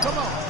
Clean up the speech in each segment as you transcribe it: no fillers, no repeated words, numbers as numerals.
Come on.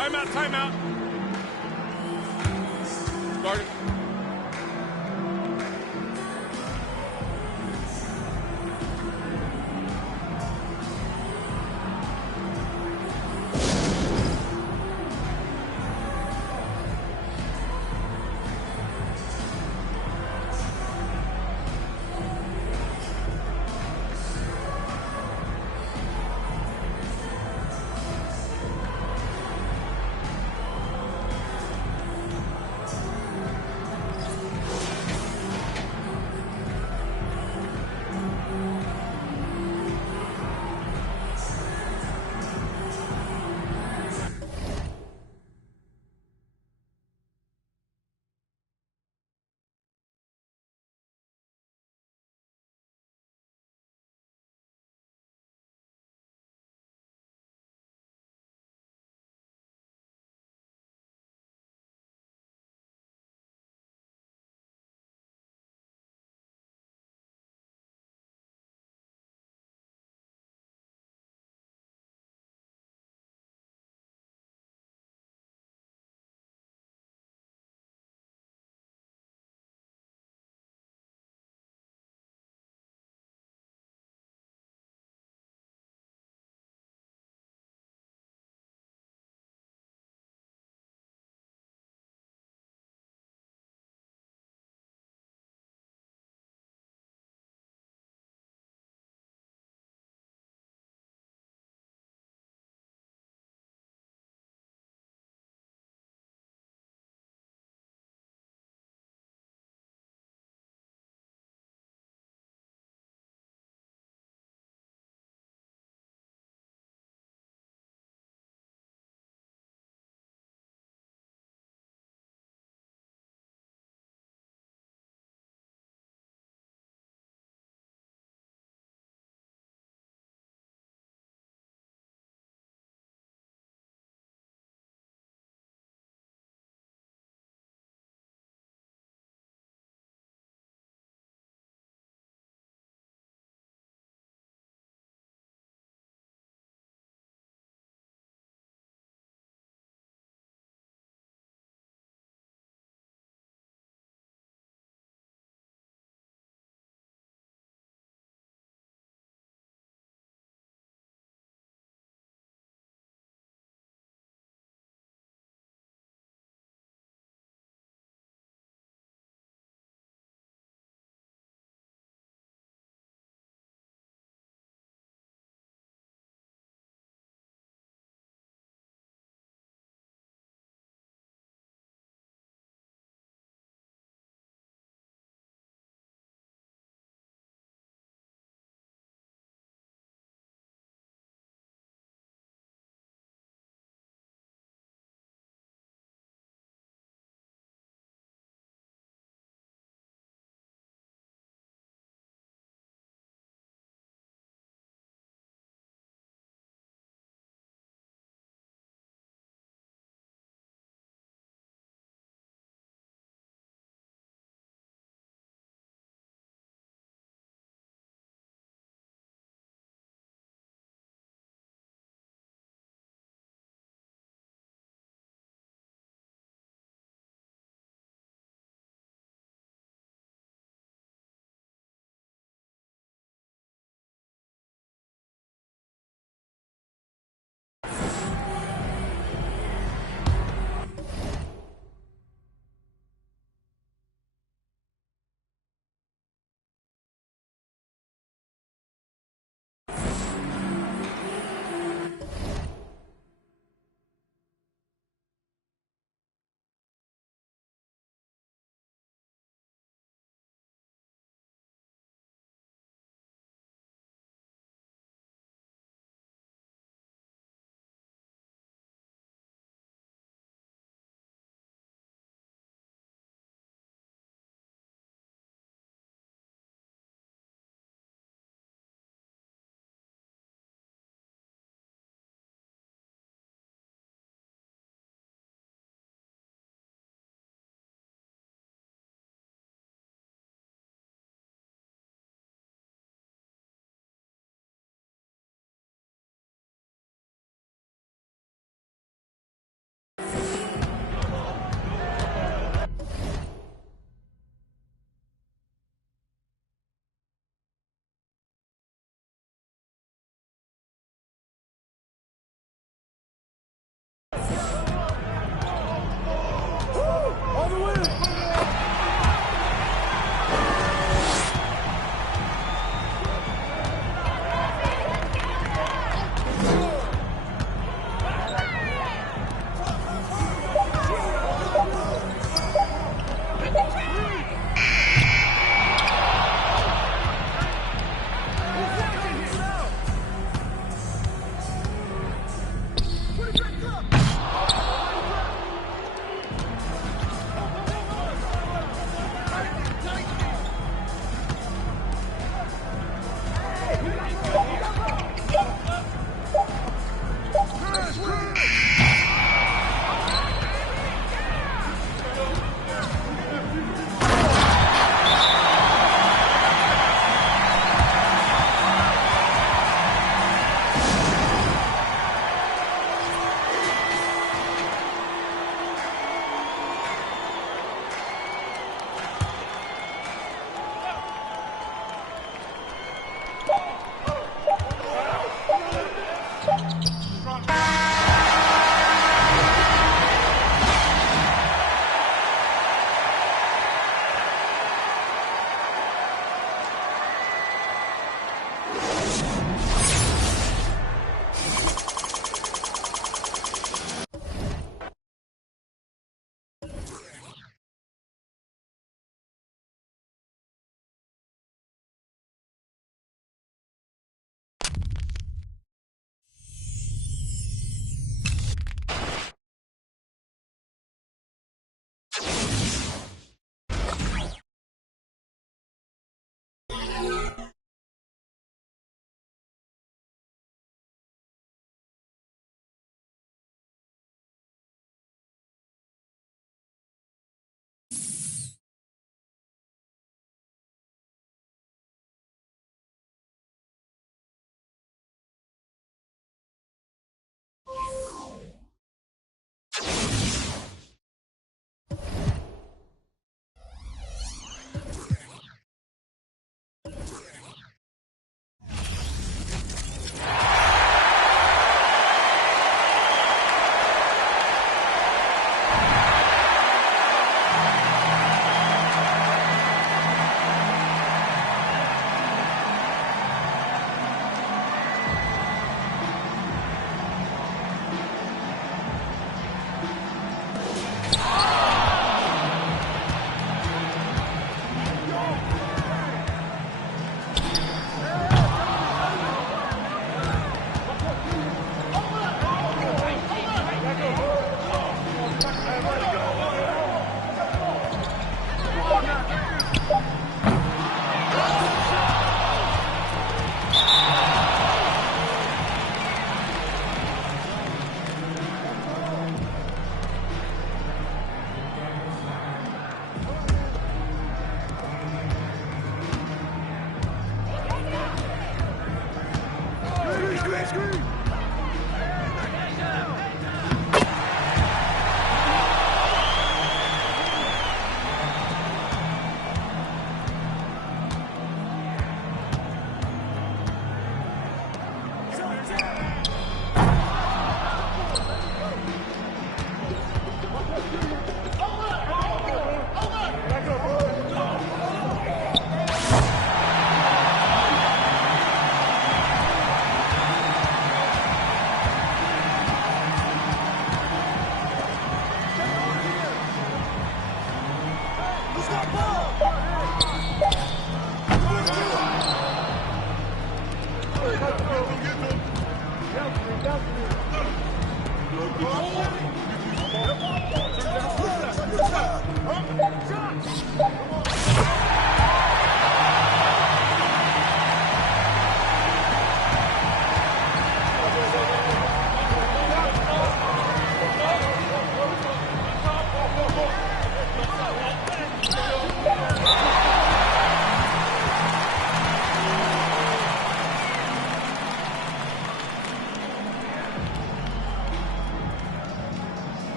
Timeout, timeout. Guard it.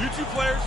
You two players.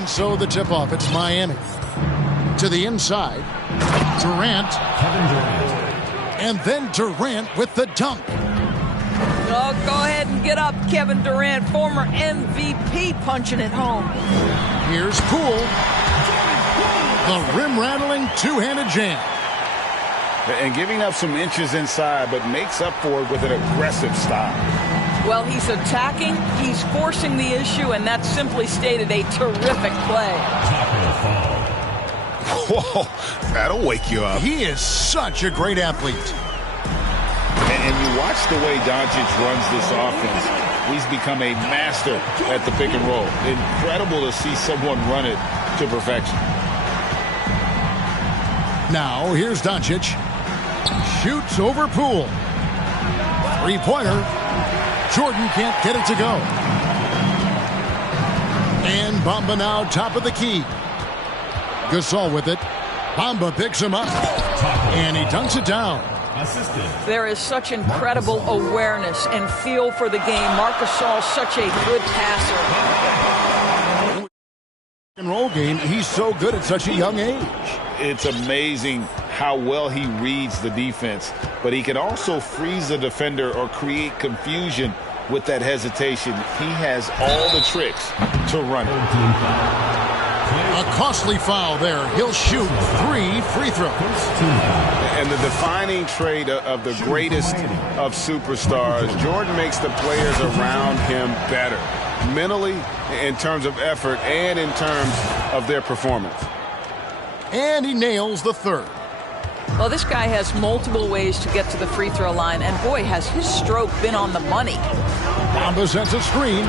And so the tip-off, it's Miami. To the inside, Durant. Kevin Durant. And then Durant with the dunk. Oh, go ahead and get up, Kevin Durant, former MVP, punching it home. Here's Poole. The rim-rattling two-handed jam. And giving up some inches inside, but makes up for it with an aggressive style. Well, he's attacking, he's forcing the issue, and that's simply stated a terrific play. Whoa, that'll wake you up. He is such a great athlete. And you watch the way Doncic runs this offense. He's become a master at the pick and roll. Incredible to see someone run it to perfection. Now, here's Doncic. Shoots over Poole. Three-pointer. Jordan can't get it to go. And Bamba now top of the key. Gasol with it. Bamba picks him up. And he dunks it down. There is such incredible awareness and feel for the game. Marc Gasol's such a good passer. And roll game, he's so good at such a young age. It's amazing how well he reads the defense, but he can also freeze the defender or create confusion with that hesitation. He has all the tricks to run it. A costly foul there. He'll shoot 3 free throws. And the defining trait of the greatest of superstars, Jordan makes the players around him better, mentally, in terms of effort, and in terms of their performance. And he nails the third. Well, this guy has multiple ways to get to the free throw line, and boy, has his stroke been on the money. Bamba sends a screen.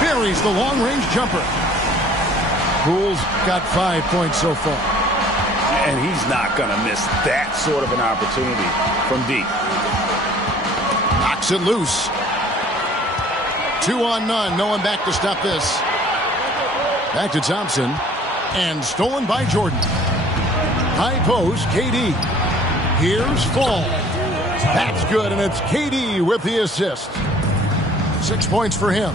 Buries the long-range jumper. Poole's got 5 points so far. And he's not going to miss that sort of an opportunity from deep. Knocks it loose. 2 on none. No one back to stop this. Back to Thompson. And stolen by Jordan. High post, KD. Here's Fall. That's good, and it's KD with the assist. 6 points for him.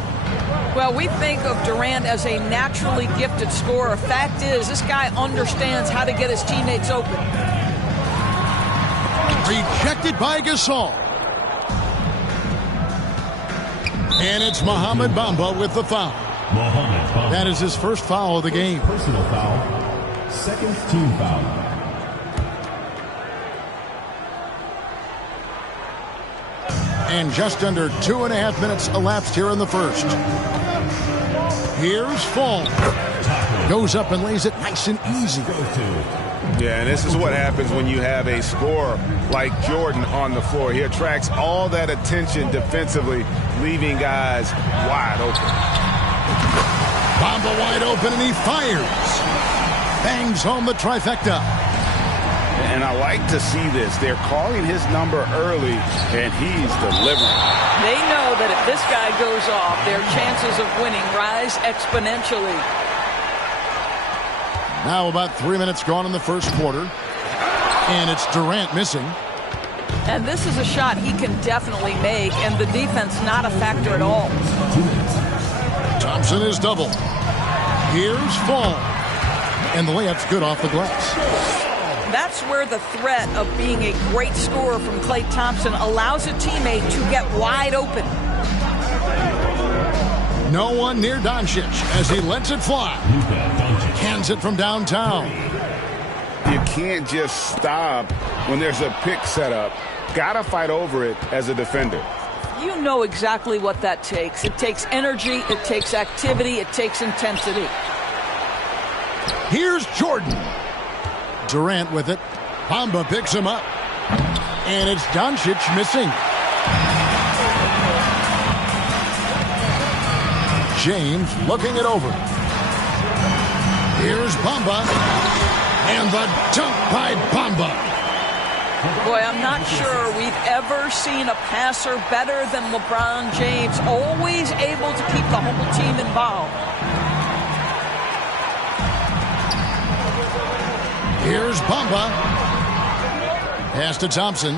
Well, we think of Durant as a naturally gifted scorer. Fact is, this guy understands how to get his teammates open. Rejected by Gasol. And it's Mohamed Bamba with the foul. That is his first foul of the game. Personal foul. Second team foul. And just under 2.5 minutes elapsed here in the first. Here's Fall. Goes up and lays it nice and easy. Yeah, and this is what happens when you have a scorer like Jordan on the floor. He attracts all that attention defensively, leaving guys wide open. Bamba wide open, and he fires. Bangs home the trifecta. And I like to see this. They're calling his number early, and he's delivering. They know that if this guy goes off, their chances of winning rise exponentially. Now about 3 minutes gone in the first quarter. And it's Durant missing. And this is a shot he can definitely make, and the defense not a factor at all. Thompson is double. Here's Fall. And the layup's good off the glass. That's where the threat of being a great scorer from Klay Thompson allows a teammate to get wide open. No one near Doncic as he lets it fly. Cans it from downtown. You can't just stop when there's a pick set up. Gotta fight over it as a defender. You know exactly what that takes. It takes energy, it takes activity, it takes intensity. Here's Jordan. Durant with it. Bamba picks him up. And it's Doncic missing. James looking it over. Here's Bamba. And the dunk by Bamba. Boy, I'm not sure we've ever seen a passer better than LeBron James. Always able to keep the whole team involved. Here's Bamba. Pass to Thompson.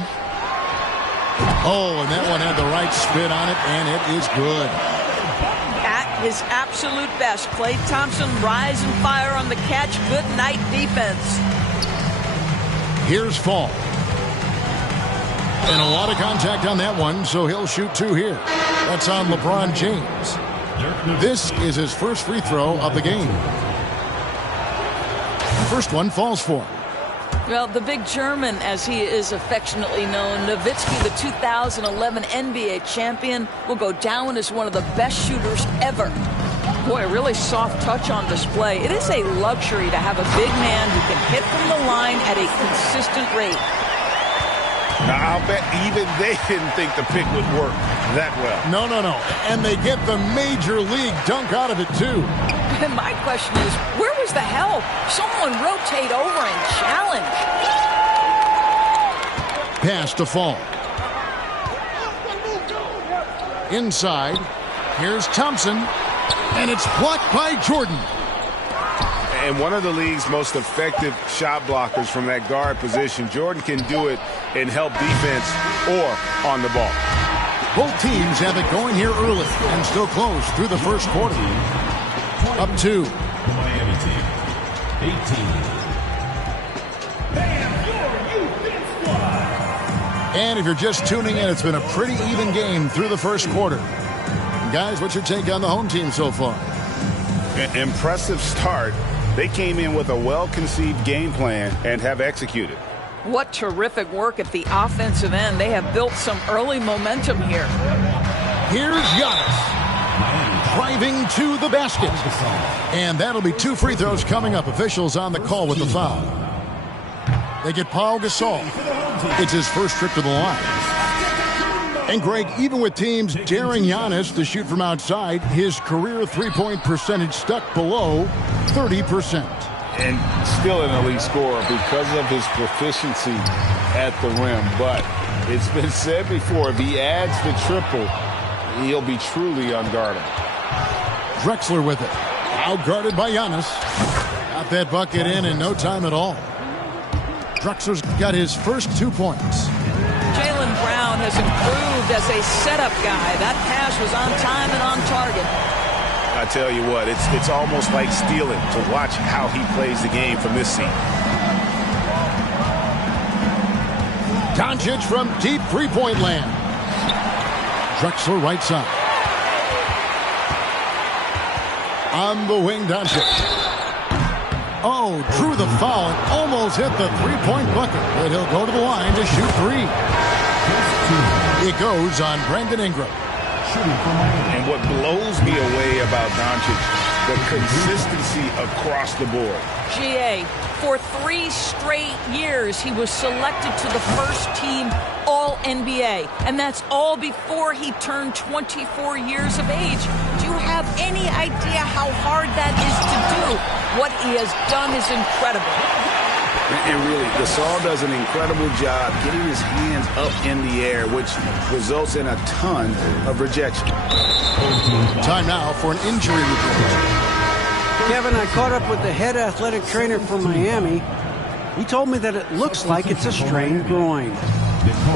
Oh, and that one had the right spin on it, and it is good. At his absolute best. Klay Thompson, rise and fire on the catch. Good night defense. Here's Fall. And a lot of contact on that one, so he'll shoot 2 here. That's on LeBron James. This is his first free throw of the game. First one falls for him. Well, the big German, as he is affectionately known, Nowitzki, the 2011 NBA champion, will go down as one of the best shooters ever. Boy, a really soft touch on display. It is a luxury to have a big man who can hit from the line at a consistent rate. Now, I'll bet even they didn't think the pick would work that well. No. And they get the major league dunk out of it, too. And my question is, where was the help? Someone rotate over and challenge. Pass to Fall. Inside. Here's Thompson. And it's blocked by Jordan. And one of the league's most effective shot blockers from that guard position. Jordan can do it and help defense or on the ball. Both teams have it going here early and still close through the first quarter. Up 2. The Miami team, 18. And if you're just tuning in, it's been a pretty even game through the first quarter. Guys, what's your take on the home team so far? Impressive start. They came in with a well-conceived game plan and have executed. What terrific work at the offensive end. They have built some early momentum here. Here's Giannis. Driving to the basket. And that'll be 2 free throws coming up. Officials on the call with the foul. They get Paul Gasol. It's his first trip to the line. And Greg, even with teams daring Giannis to shoot from outside, his career three-point percentage stuck below 30%. And still an elite scorer because of his proficiency at the rim. But it's been said before, if he adds the triple, he'll be truly unguardable. Drexler with it. Outguarded by Giannis. Got that bucket in no time at all. Drexler's got his first 2 points. Jaylen Brown has improved as a setup guy. That pass was on time and on target. I tell you what, it's almost like stealing to watch how he plays the game from this seat. Doncic from deep three-point land. Drexler right side. On the wing, Doncic. Oh, drew the foul and almost hit the three-point bucket. But he'll go to the line to shoot 3. It goes on Brandon Ingram. And what blows me away about Doncic, the consistency across the board. GA, for 3 straight years, he was selected to the first team All-NBA. And that's all before he turned 24 years of age. Do you have any idea how hard that is to do? What he has done is incredible. And really, Gasol does an incredible job getting his hands up in the air, which results in a ton of rejection. Time now for an injury report. Kevin, I caught up with the head athletic trainer from Miami. He told me that it looks like it's a strained groin.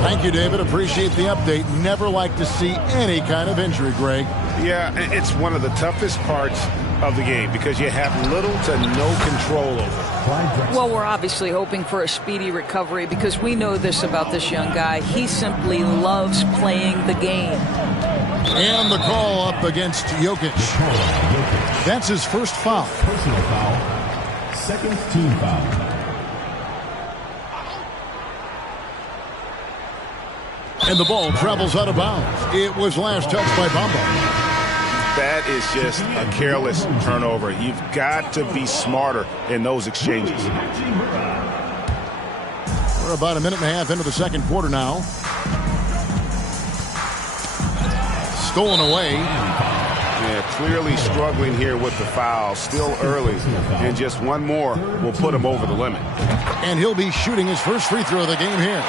Thank you, David. Appreciate the update. Never like to see any kind of injury, Greg. Yeah, it's one of the toughest parts of the game because you have little to no control over it. Well, we're obviously hoping for a speedy recovery because we know this about this young guy. He simply loves playing the game. And the call up against Jokic. That's his first foul. Personal foul. Second team foul. And the ball travels out of bounds. It was last touched by Bamba. That is just a careless turnover. You've got to be smarter in those exchanges. We're about a minute and a half into the second quarter now. Stolen away. Yeah, clearly struggling here with the foul. Still early. And just one more will put him over the limit. And he'll be shooting his first free throw of the game here.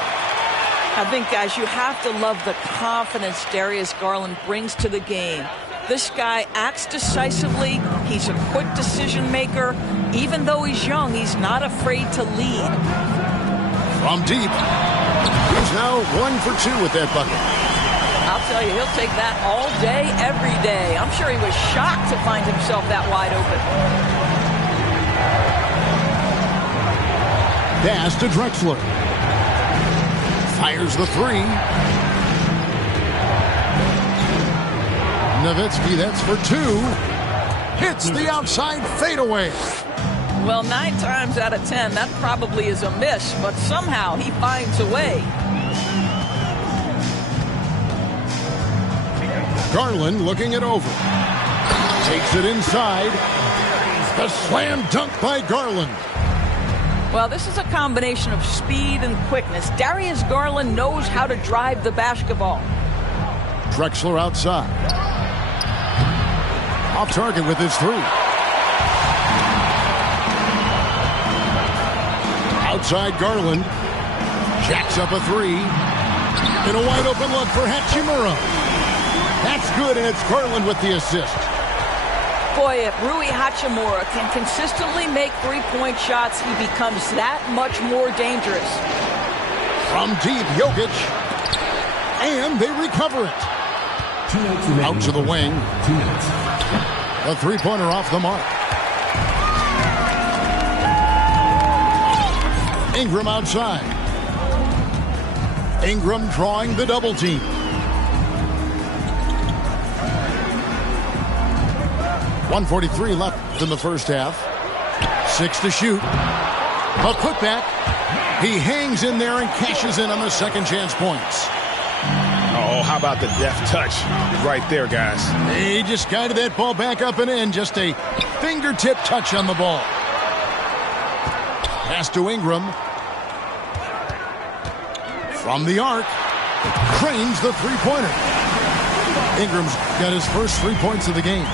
I think, guys, you have to love the confidence Darius Garland brings to the game. This guy acts decisively. He's a quick decision maker. Even though he's young, he's not afraid to lead. From deep. He's now 1 for 2 with that bucket. I'll tell you, he'll take that all day, every day. I'm sure he was shocked to find himself that wide open. Pass to Drexler. Fires the three. Nowitzki, that's for two. Hits the outside fadeaway. Well, 9 times out of 10, that probably is a miss, but somehow he finds a way. Garland looking it over. Takes it inside. The slam dunk by Garland. Well, this is a combination of speed and quickness. Darius Garland knows how to drive the basketball. Drexler outside. Off target with his three. Outside Garland. Jacks up a three. In a wide open look for Hachimura. That's good, and it's Garland with the assist. Boy, if Rui Hachimura can consistently make three-point shots, he becomes that much more dangerous. From deep, Jokic. And they recover it. 2 minutes remaining. Out to the wing. 2 minutes. A three-pointer off the mark. Ingram outside. Ingram drawing the double team. .143 left in the first half. 6 to shoot. A putback. He hangs in there and cashes in on the second chance points. Oh, how about the deft touch right there, guys? He just guided that ball back up and in. Just a fingertip touch on the ball. Pass to Ingram. From the arc. Cranes the three-pointer. Ingram's got his first 3 points of the game.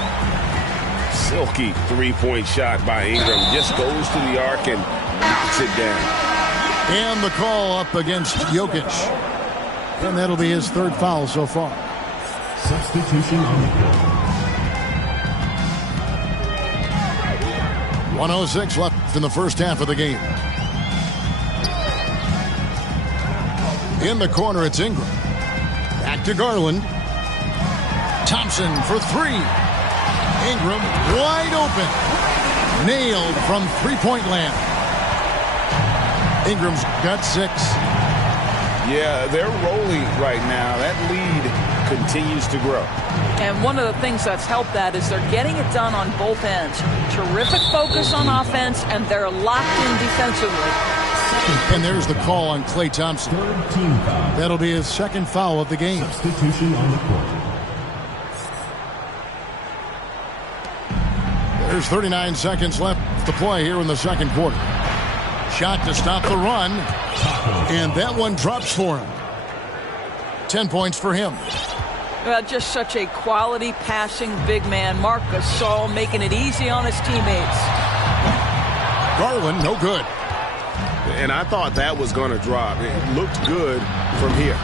Silky three-point shot by Ingram. Just goes to the arc and knocks it down. And the call up against Jokic. And that'll be his third foul so far. Substitution on the court. 1:06 left in the first half of the game. In the corner, it's Ingram. Back to Garland. Thompson for three. Ingram wide open. Nailed from three-point land. Ingram's got 6. Yeah, they're rolling right now. That lead continues to grow. And one of the things that's helped that is they're getting it done on both ends. Terrific focus on offense, and they're locked in defensively. And there's the call on Klay Thompson. Third team foul. That'll be his second foul of the game. Substitution on the court. There's 39 seconds left to play here in the second quarter. Shot to stop the run. And that one drops for him. 10 points for him. Well, just such a quality passing big man. Marc Gasol making it easy on his teammates. Garland, no good. And I thought that was going to drop. It looked good from here.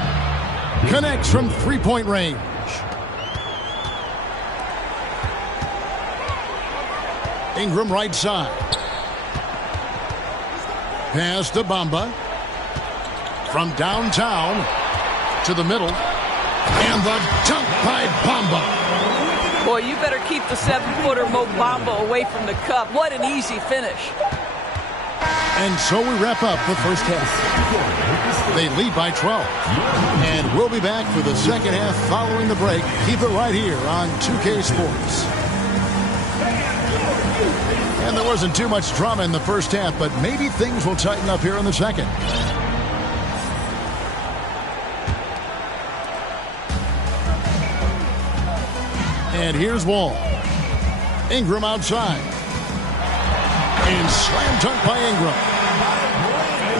Connects from three-point range. Ingram right side. Pass to Bamba. From downtown to the middle. And the dunk by Bamba. Boy, you better keep the 7-footer Mo Bamba away from the cup. What an easy finish. And so we wrap up the first half. They lead by 12. And we'll be back for the second half following the break. Keep it right here on 2K Sports. And there wasn't too much drama in the first half, but maybe things will tighten up here in the second. And here's Wall. Ingram outside. And slam dunk by Ingram.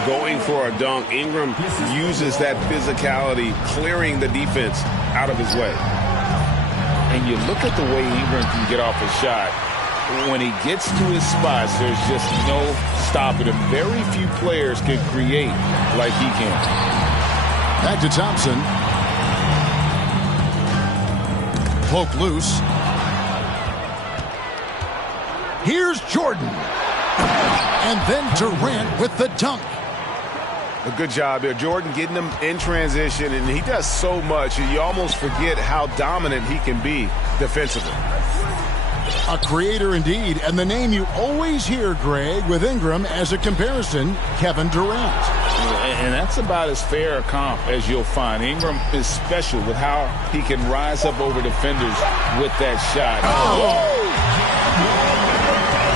Going for a dunk. Ingram uses that physicality, clearing the defense out of his way. And you look at the way Ingram can get off a shot. When he gets to his spots, there's just no stopping him. Very few players can create like he can. Back to Thompson. Poke loose. Here's Jordan. And then Durant with the dunk. A good job there. Jordan getting him in transition, and he does so much. You almost forget how dominant he can be defensively. A creator indeed, and the name you always hear, Greg, with Ingram as a comparison, Kevin Durant. And that's about as fair a comp as you'll find. Ingram is special with how he can rise up over defenders with that shot.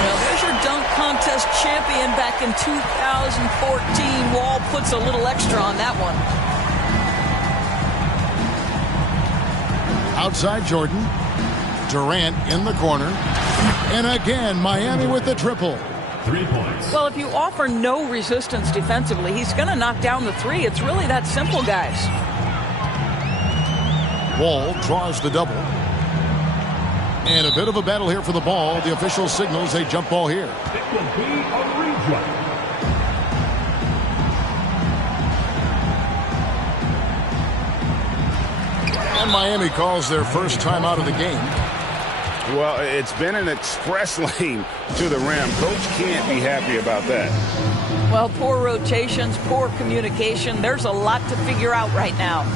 Now, there's your dunk contest champion back in 2014. Wall puts a little extra on that one. Outside Jordan. Durant in the corner. And again, Miami with the triple. 3 points. Well, if you offer no resistance defensively, he's going to knock down the three. It's really that simple, guys. Wall draws the double. And a bit of a battle here for the ball. The official signals a jump ball here. It will be a rejump. And Miami calls their first time out of the game. Well, it's been an express lane to the rim. Coach can't be happy about that. Well, poor rotations, poor communication. There's a lot to figure out right now.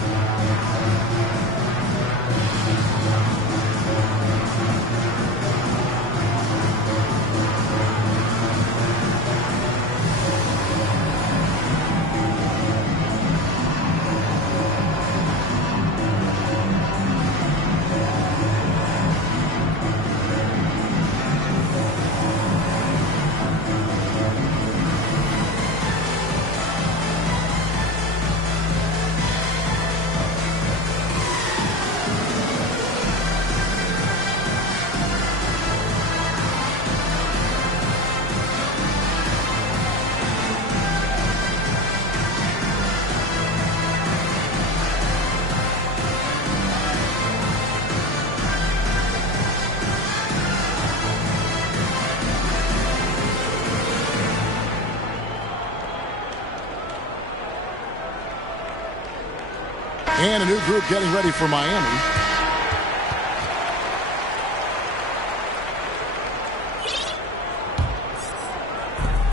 And a new group getting ready for Miami.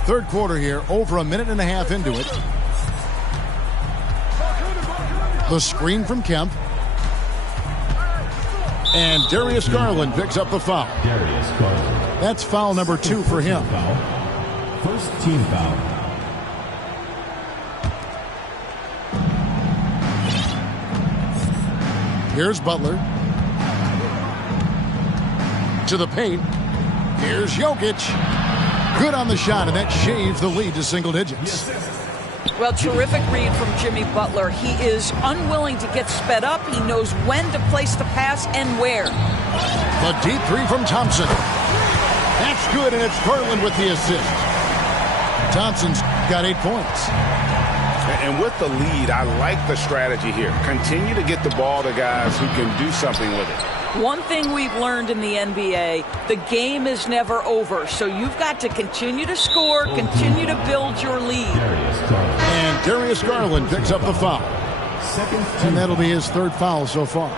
Third quarter here, over a minute and a half into it. The screen from Kemp. And Darius Garland picks up the foul. Darius Garland. That's foul number 2 for him. First team foul. Here's Butler. To the paint. Here's Jokic. Good on the shot, and that shaves the lead to single digits. Well, terrific read from Jimmy Butler. He is unwilling to get sped up. He knows when to place the pass and where. The deep three from Thompson. That's good, and it's Garland with the assist. Thompson's got 8 points. And with the lead, I like the strategy here. Continue to get the ball to guys who can do something with it. One thing we've learned in the NBA, the game is never over. So you've got to continue to score, continue to build your lead. And Darius Garland picks up the foul. And that'll be his 3rd foul so far.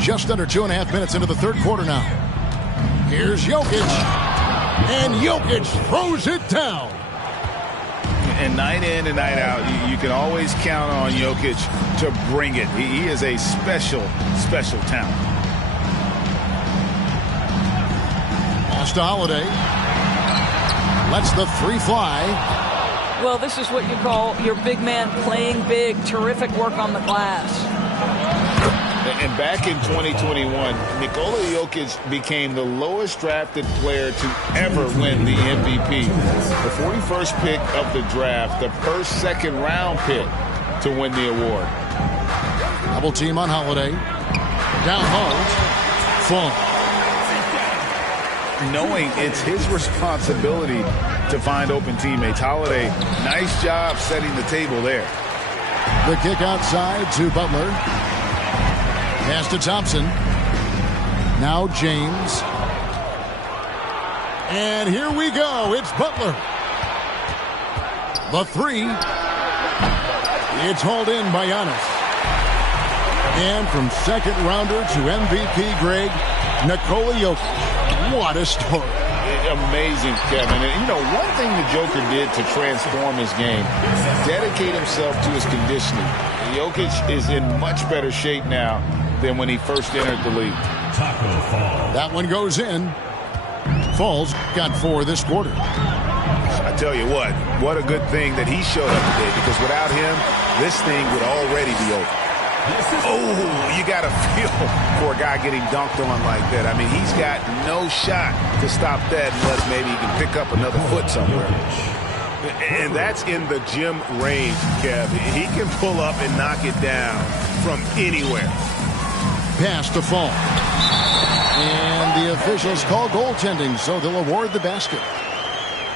Just under 2.5 minutes into the 3rd quarter now. Here's Jokic. And Jokic throws it down. And night in and night out, you can always count on Jokic to bring it. He is a special, special talent. Pass to Holiday. Lets the 3 fly. Well, this is what you call your big man playing big. Terrific work on the glass. And back in 2021, Nikola Jokic became the lowest drafted player to ever win the MVP. The 41st pick of the draft, the first second-round pick to win the award. Double team on Holiday. Down low. Full. Knowing it's his responsibility to find open teammates. Holiday, nice job setting the table there. The kick outside to Butler. Pass to Thompson. Now James. And here we go. It's Butler. The 3. It's hauled in by Giannis. And from second rounder to MVP, Greg, Nikola Jokic. What a story. Amazing, Kevin. And, you know, one thing the Joker did to transform his game, dedicate himself to his conditioning. Jokic is in much better shape now than when he first entered the league. Taco Fall. That one goes in. Falls got 4 this quarter. I tell you what a good thing that he showed up today, because without him, this thing would already be over. Oh, you got to feel for a guy getting dunked on like that. I mean, he's got no shot to stop that unless maybe he can pick up another foot somewhere. And that's in the gym range, Kev. He can pull up and knock it down from anywhere. Pass to Fall. And the officials call goaltending, so they'll award the basket.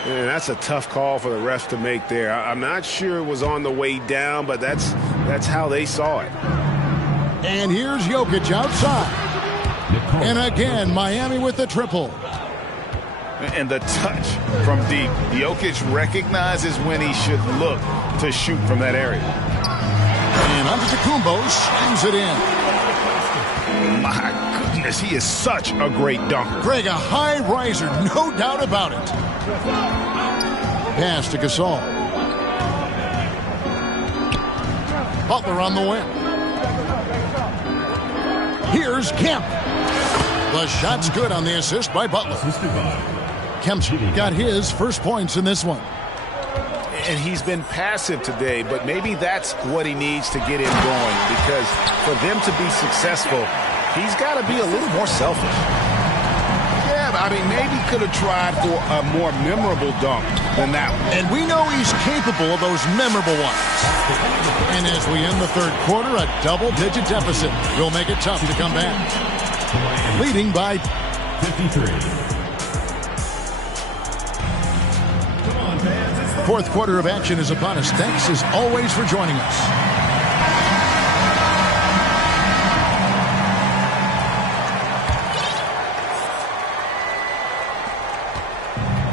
And that's a tough call for the refs to make there. I'm not sure it was on the way down, but that's how they saw it. And here's Jokic outside. And again, Miami with the triple. And the touch from deep. Jokic recognizes when he should look to shoot from that area. And Antetokounmpo slams it in. My goodness, he is such a great dunker. Greg, a high riser, no doubt about it. Pass to Gasol. Butler on the wing. Here's Kemp. The shot's good on the assist by Butler. Kemp's got his first points in this one. And he's been passive today, but maybe that's what he needs to get him going, because for them to be successful, he's got to be a little more selfish. Yeah, I mean, maybe could have tried for a more memorable dunk than that one. And we know he's capable of those memorable ones. And as we end the third quarter, a double-digit deficit will make it tough to come back. Leading by 53. fourth quarter of action is upon us. Thanks as always for joining us.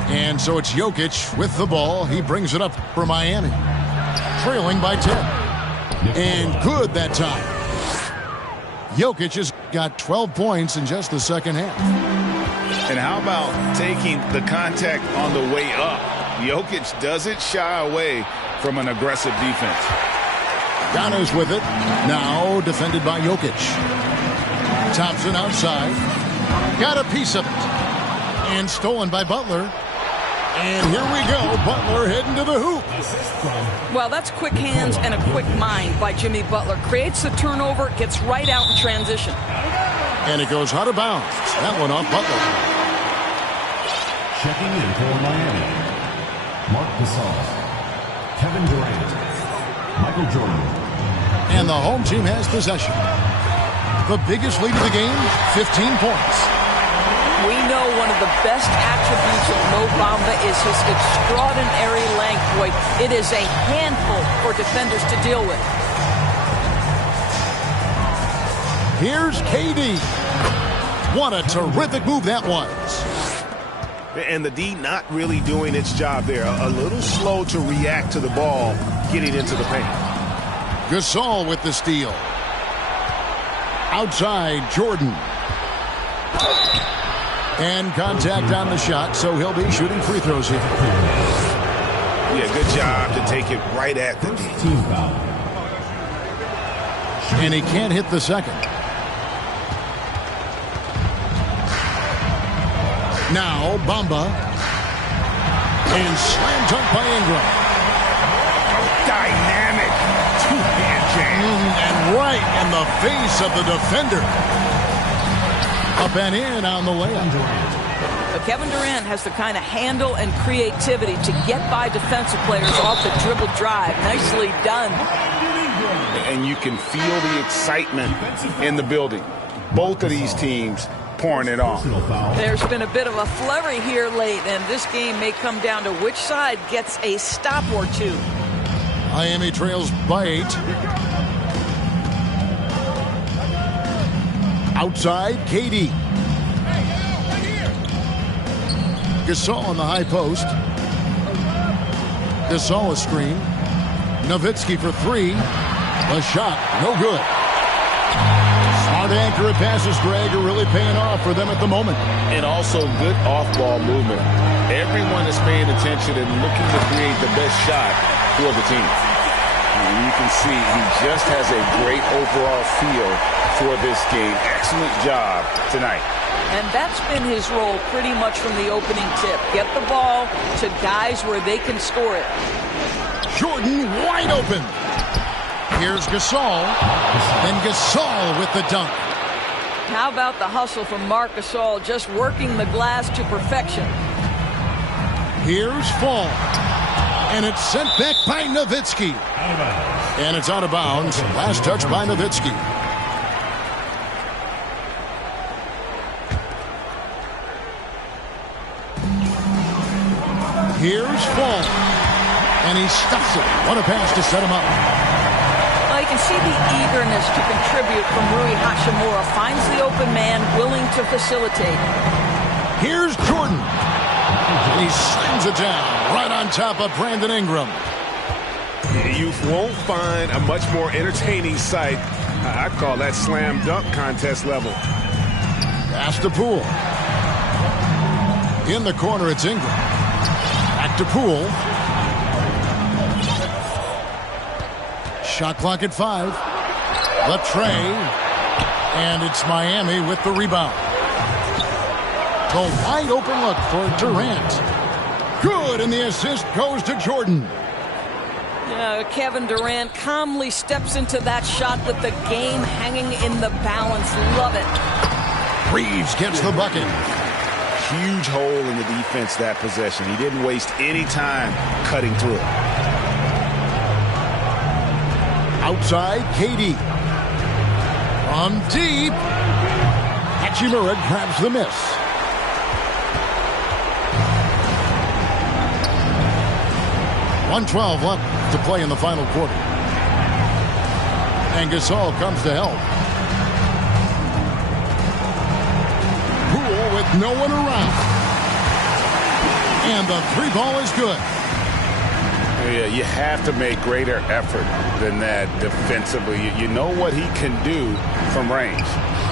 And so it's Jokic with the ball. He brings it up for Miami. Trailing by 10. And good that time. Jokic has got 12 points in just the second half. And how about taking the contact on the way up? Jokic doesn't shy away from an aggressive defense. Dono's with it. Now defended by Jokic. Thompson outside. Got a piece of it. And stolen by Butler. And here we go. Butler heading to the hoop. Well, that's quick hands and a quick mind by Jimmy Butler. Creates the turnover, gets right out in transition. And it goes out of bounds. That one off Butler. Checking in for Miami. Mark Gasol. Kevin Durant. Michael Jordan. And the home team has possession. The biggest lead of the game, 15 points. We know one of the best attributes of Mo Bamba is his extraordinary length. Boy, it is a handful for defenders to deal with. Here's KD. What a terrific move that was. And the D not really doing its job there. A little slow to react to the ball getting into the paint. Gasol with the steal. Outside, Jordan. And contact on the shot, so he'll be shooting free throws here. Yeah, good job to take it right at the D. Team foul. And he can't hit the second. Now, Bamba. And slam dunk by Ingram. Dynamic two-hand jam. And right in the face of the defender. Up and in on the layup. But Kevin Durant has the kind of handle and creativity to get by defensive players off the dribble drive. Nicely done. And you can feel the excitement in the building. Both of these teams pouring it on. There's been a bit of a flurry here late, and this game may come down to which side gets a stop or two. Miami trails by 8. Outside, KD. Gasol on the high post. Gasol a screen. Nowitzki for 3. The shot, no good. Smart Short, accurate passes, Greg, are really paying off for them at the moment. And also good off-ball movement. Everyone is paying attention and looking to create the best shot for the team. And you can see he just has a great overall feel for this game. Excellent job tonight. And that's been his role pretty much from the opening tip. Get the ball to guys where they can score it. Jordan wide open. Here's Gasol. And Gasol with the dunk. How about the hustle from Marc Gasol, just working the glass to perfection. Here's Fall. And it's sent back by Nowitzki. And it's out of bounds. Last touch by Nowitzki. Here's Fall. And he stuffs it. What a pass to set him up. Well, you can see the eagerness to contribute from Rui Hachimura. Finds the open man, willing to facilitate. Here's Jordan. He slams it down right on top of Brandon Ingram. You won't find a much more entertaining sight. I call that slam dunk contest level. Pass to Poole. In the corner, it's Ingram. Back to Poole. Shot clock at 5. The tray. And it's Miami with the rebound. The wide open look for Durant. Good, and the assist goes to Jordan. Yeah, Kevin Durant calmly steps into that shot with the game hanging in the balance. Love it. Reeves gets the bucket. Huge hole in the defense that possession. He didn't waste any time cutting through it. Outside, KD. From deep. Hachimura grabs the miss. .112 left to play in the final quarter. And Gasol comes to help. Poole with no one around. And the three ball is good. Yeah, you have to make greater effort than that defensively. You know what he can do from range.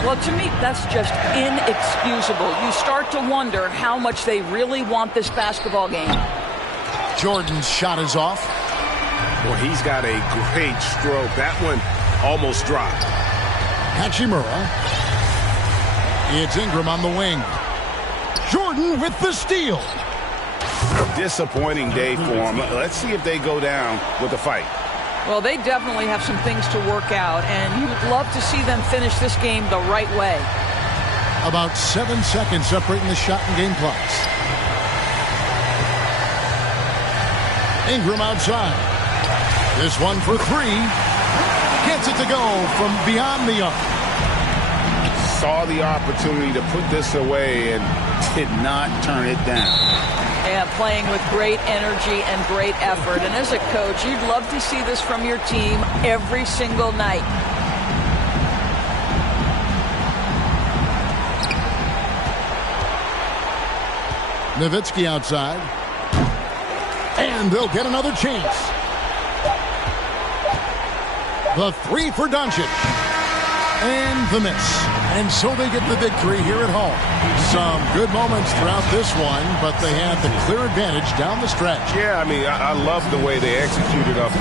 Well, to me, that's just inexcusable. You start to wonder how much they really want this basketball game. Jordan's shot is off. Well, he's got a great stroke. That one almost dropped. Hachimura. It's Ingram on the wing. Jordan with the steal. Disappointing day for him. Let's see if they go down with a fight. Well, they definitely have some things to work out, and you'd love to see them finish this game the right way. About 7 seconds separating the shot and game clocks. Ingram outside. This one for 3. Gets it to go from beyond the arc. Saw the opportunity to put this away and did not turn it down. Yeah, playing with great energy and great effort. And as a coach, you'd love to see this from your team every single night. Nowitzki outside. And they'll get another chance. The 3 for Doncic. And the miss. And so they get the victory here at home. Some good moments throughout this one, but they had the clear advantage down the stretch. Yeah, I mean, I love the way they executed up.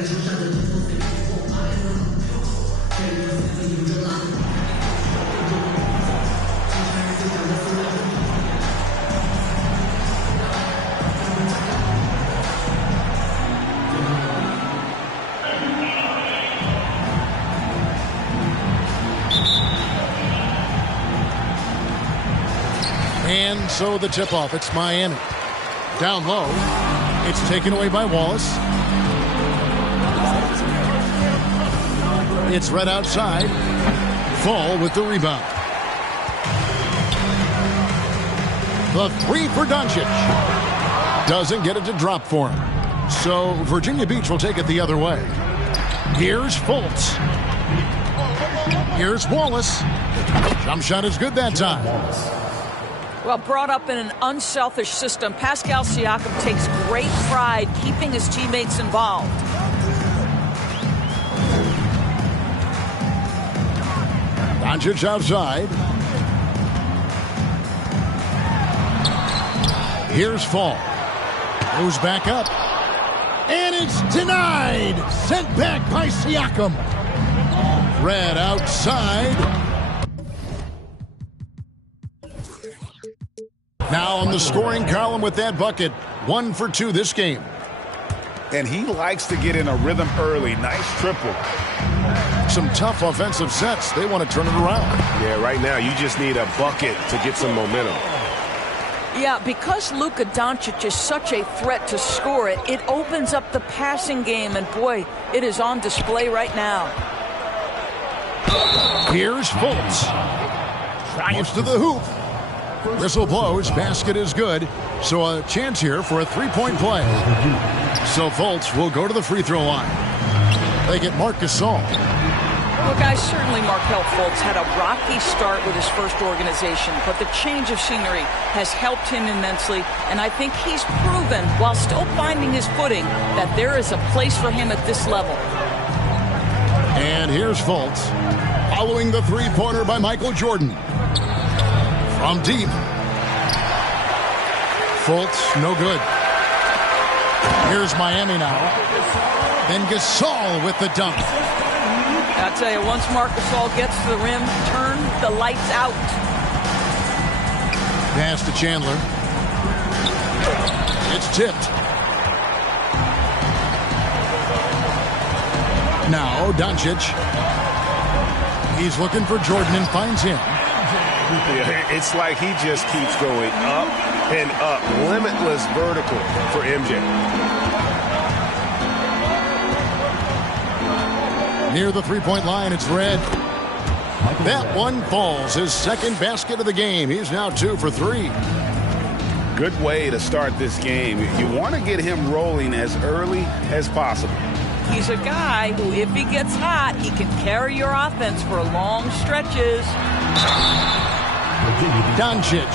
And so the tip-off, it's Miami. Down low, it's taken away by Wallace. It's right outside. Fall with the rebound. The three for Doncic. Doesn't get it to drop for him. So Virginia Beach will take it the other way. Here's Fultz. Here's Wallace. Jump shot is good that time. Well, brought up in an unselfish system, Pascal Siakam takes great pride keeping his teammates involved. Doncic outside. Here's Fall. Goes back up. And it's denied. Sent back by Siakam. Red outside. Now on the scoring column with that bucket. 1 for 2 this game. And he likes to get in a rhythm early. Nice triple. Some tough offensive sets. They want to turn it around. Yeah, right now you just need a bucket to get some momentum. Yeah, because Luka Doncic is such a threat to score it, it opens up the passing game, and boy, it is on display right now. Here's Fultz. Drives to the hoop. Whistle blows. Basket is good. So a chance here for a three-point play. So Fultz will go to the free throw line. They get Marc Gasol. Well, guys, certainly Markelle Fultz had a rocky start with his first organization, but the change of scenery has helped him immensely, and I think he's proven, while still finding his footing, that there is a place for him at this level. And here's Fultz, following the three-pointer by Michael Jordan. From deep. Fultz, no good. Here's Miami now. Then Gasol with the dunk. I'll tell you, once Marc Gasol gets to the rim, turn the lights out. Pass to Chandler. It's tipped. Now Doncic. He's looking for Jordan and finds him. It's like he just keeps going up and up. Limitless vertical for MJ. Near the three-point line, it's Red. That one falls. His second basket of the game. He's now 2 for 3. Good way to start this game. You want to get him rolling as early as possible. He's a guy who, if he gets hot, he can carry your offense for long stretches. Doncic.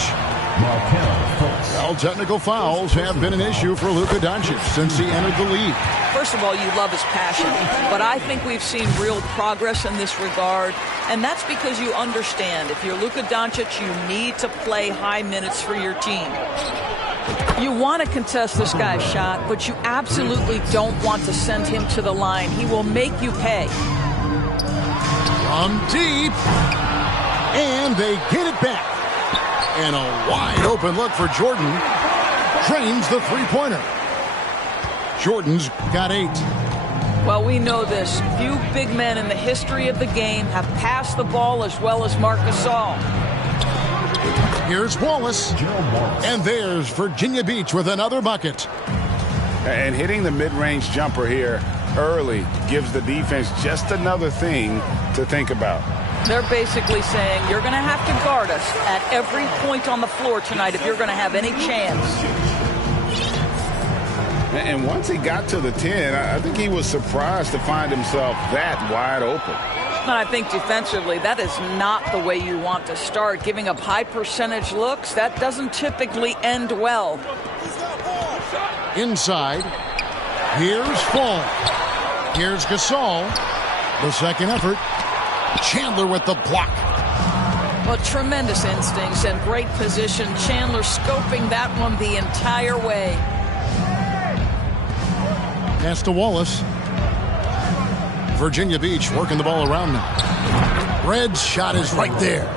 Well, technical fouls have been an issue for Luka Doncic since he entered the league. First of all, you love his passion, but I think we've seen real progress in this regard, and that's because you understand if you're Luka Doncic, you need to play high minutes for your team. You want to contest this guy's shot, but you absolutely don't want to send him to the line. He will make you pay. From deep, and they get it back. And a wide open look for Jordan. Drains the three-pointer. Jordan's got 8. Well, we know this. Few big men in the history of the game have passed the ball as well as Marc Gasol. Here's Wallace. And there's Virginia Beach with another bucket. And hitting the mid-range jumper here early gives the defense just another thing to think about. They're basically saying you're going to have to guard us at every point on the floor tonight if you're going to have any chance. And once he got to the 10, I think he was surprised to find himself that wide open. And I think defensively, that is not the way you want to start. Giving up high percentage looks, that doesn't typically end well. Inside. Here's Fall. Here's Gasol. The second effort. Chandler with the block. Well, tremendous instincts and great position. Chandler scoping that one the entire way. Pass to Wallace. Virginia Beach working the ball around now. Red's shot is right there.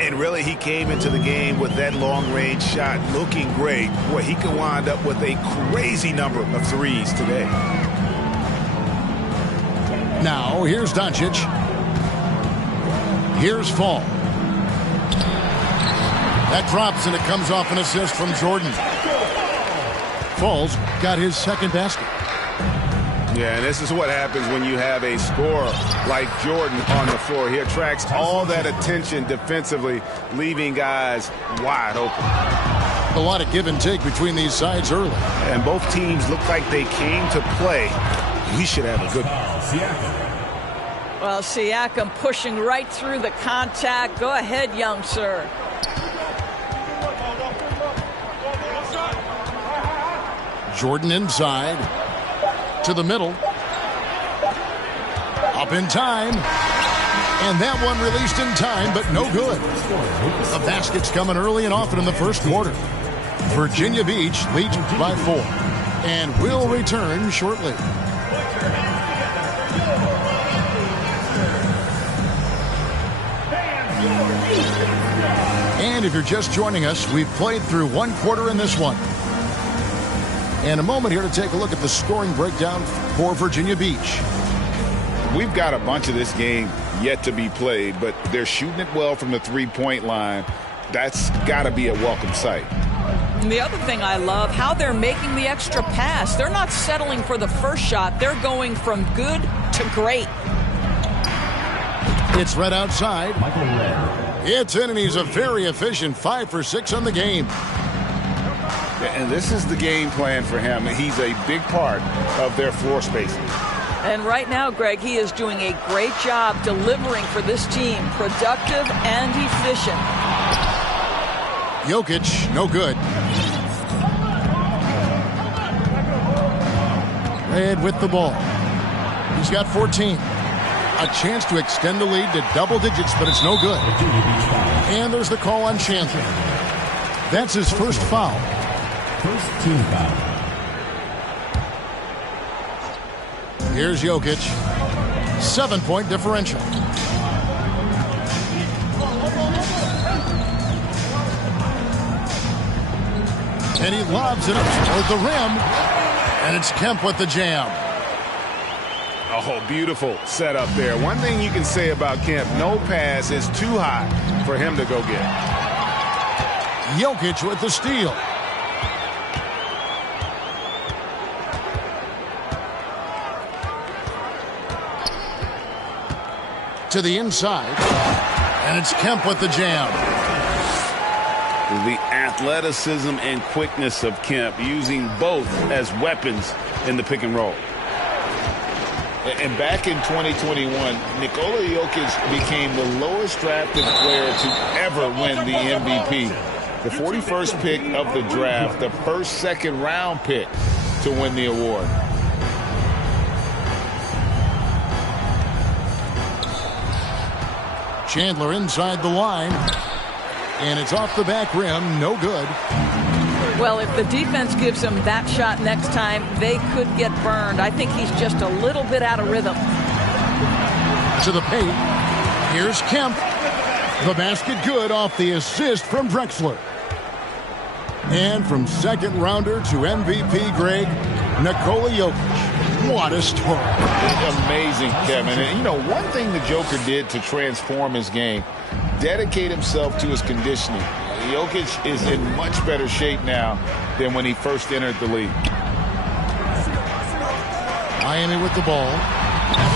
And really, he came into the game with that long-range shot looking great. Boy, he could wind up with a crazy number of threes today. Now, here's Doncic. Here's Fall. That drops, and it comes off an assist from Jordan. Fall's got his second basket. Yeah, and this is what happens when you have a scorer like Jordan on the floor. He attracts all that attention defensively, leaving guys wide open. A lot of give and take between these sides early. And both teams look like they came to play. We should have a good Well, Siakam pushing right through the contact. Go ahead, young sir. Jordan inside. To the middle. Up in time. And that one released in time, but no good. The basket's coming early and often in the first quarter. Virginia Beach leads by 4. And will return shortly. And if you're just joining us, we've played through one quarter in this one. And a moment here to take a look at the scoring breakdown for Virginia Beach. We've got a bunch of this game yet to be played, but they're shooting it well from the three-point line. That's got to be a welcome sight. And the other thing I love, how they're making the extra pass. They're not settling for the first shot. They're going from good to great. It's right outside. It's in, and he's a very efficient 5 for 6 on the game. And this is the game plan for him. He's a big part of their floor spacing. And right now, Greg, he is doing a great job delivering for this team. Productive and efficient. Jokic, no good. Red with the ball. He's got 14. A chance to extend the lead to double digits, but it's no good. And there's the call on Chandler. That's his first foul. First team foul. Here's Jokic. 7-point differential. And he lobs it up toward the rim. And it's Kemp with the jam. Oh, beautiful setup there. One thing you can say about Kemp, no pass is too high for him to go get. Jokic with the steal. To the inside. And it's Kemp with the jam. The athleticism and quickness of Kemp, using both as weapons in the pick and roll. And back in 2021, Nikola Jokic became the lowest drafted player to ever win the MVP. The 41st pick of the draft, the first second-round pick to win the award. Chandler inside the line. And it's off the back rim. No good. Well, if the defense gives him that shot next time, they could get burned. I think he's just a little bit out of rhythm. To the paint. Here's Kemp. The basket good off the assist from Drexler. And from second rounder to MVP, Greg, Nikola Jokic. What a story. Amazing, Kevin. And, you know, one thing the Joker did to transform his game, dedicate himself to his conditioning. Jokic is in much better shape now than when he first entered the league. Miami with the ball.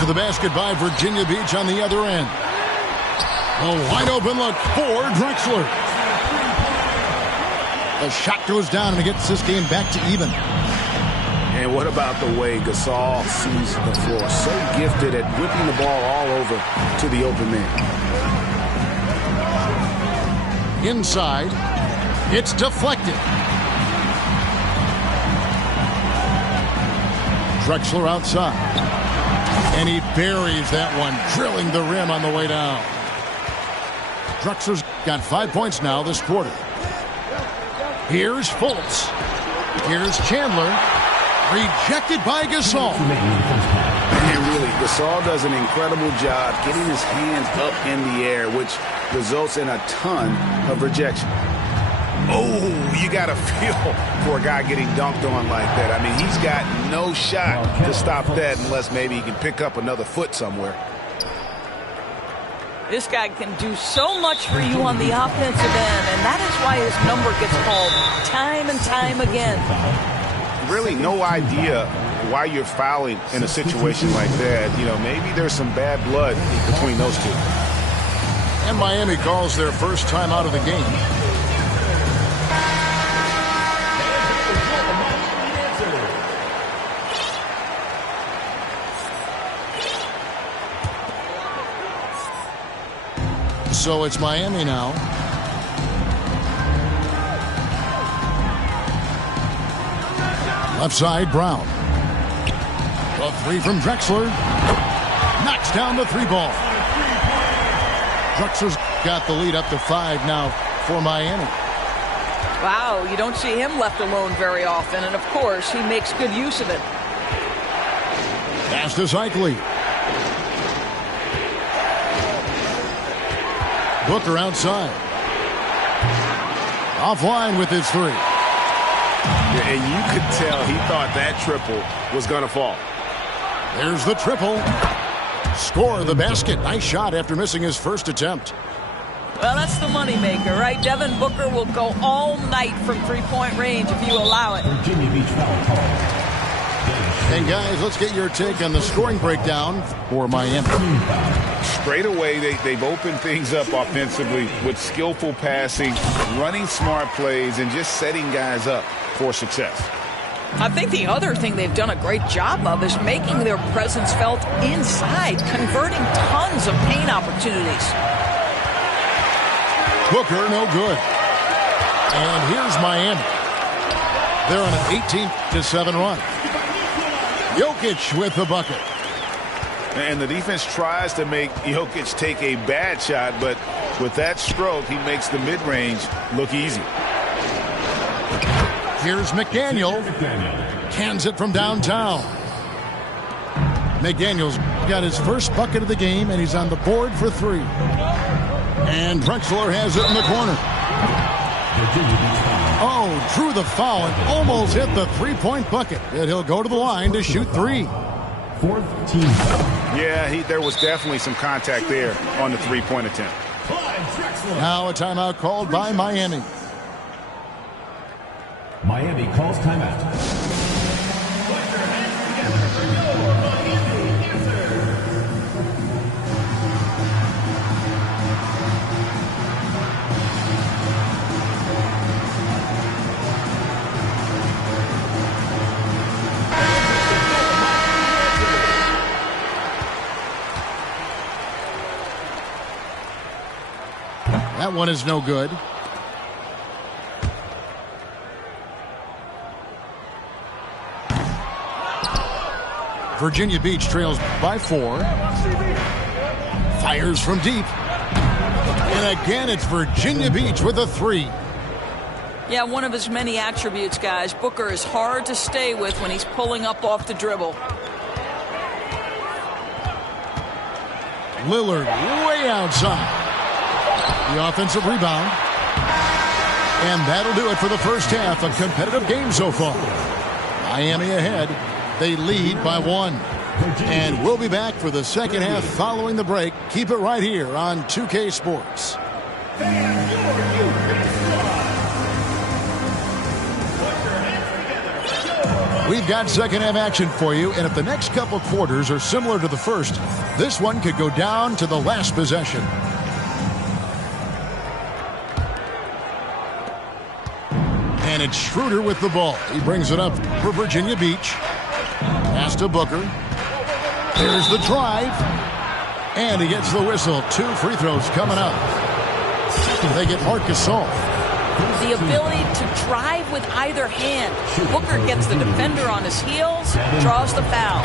To the basket by Virginia Beach on the other end. A wide open look for Drexler. The shot goes down and it gets this game back to even. And what about the way Gasol sees the floor? So gifted at whipping the ball all over to the open man. Inside, it's deflected. Drexler outside. And he buries that one, drilling the rim on the way down. Drexler's got 5 points now this quarter. Here's Fultz. Here's Chandler. Rejected by Gasol. And really Gasol does an incredible job getting his hands up in the air, which results in a ton of rejection. Oh, you got to feel for a guy getting dunked on like that. I mean, he's got no shot to stop that unless maybe he can pick up another foot somewhere. This guy can do so much for you on the offensive end, and that is why his number gets called time and time again. Really no idea why you're fouling in a situation like that. You know, maybe there's some bad blood between those two. And Miami calls their first time out of the game. So it's Miami now. Left side, Brown. A three from Drexler. Knocks down the three ball. Drexler's got the lead up to 5 now for Miami. Wow, you don't see him left alone very often, and of course, he makes good use of it. Pass to Cycli. Booker outside. Offline with his three. Yeah, and you could tell he thought that triple was going to fall. There's the triple. Score the basket. Nice shot after missing his first attempt. Well, that's the moneymaker, right? Devin Booker will go all night from three-point range if you allow it. Virginia Beach foul call. And guys, let's get your take on the scoring breakdown for Miami. Straight away, they've opened things up offensively with skillful passing, running smart plays, and just setting guys up for success. I think the other thing they've done a great job of is making their presence felt inside, converting tons of paint opportunities. Booker, no good. And here's Miami. They're on an 18-7 run. Jokic with the bucket. And the defense tries to make Jokic take a bad shot, but with that stroke, he makes the mid-range look easy. Here's McDaniel. Cans it from downtown. McDaniel's got his first bucket of the game, and he's on the board for 3. And Drexler has it in the corner. Oh, drew the foul and almost hit the three-point bucket. And he'll go to the line to shoot 3. Fourth team. Yeah, there was definitely some contact there on the three-point attempt. Now a timeout called by Miami. Miami calls timeout. That one is no good. Virginia Beach trails by 4. Fires from deep. And again, it's Virginia Beach with a 3. Yeah, one of his many attributes, guys. Booker is hard to stay with when he's pulling up off the dribble. Lillard way outside. The offensive rebound. And that'll do it for the first half. A competitive game so far. Miami ahead. They lead by 1. And we'll be back for the second half following the break. Keep it right here on 2K Sports. We've got second half action for you, and if the next couple quarters are similar to the first, this one could go down to the last possession. And it's Schroeder with the ball. He brings it up for Virginia Beach. Pass to Booker. Here's the drive. And he gets the whistle. 2 free throws coming up. They get Marc Gasol. The ability to drive with either hand. Booker gets the defender on his heels, draws the foul.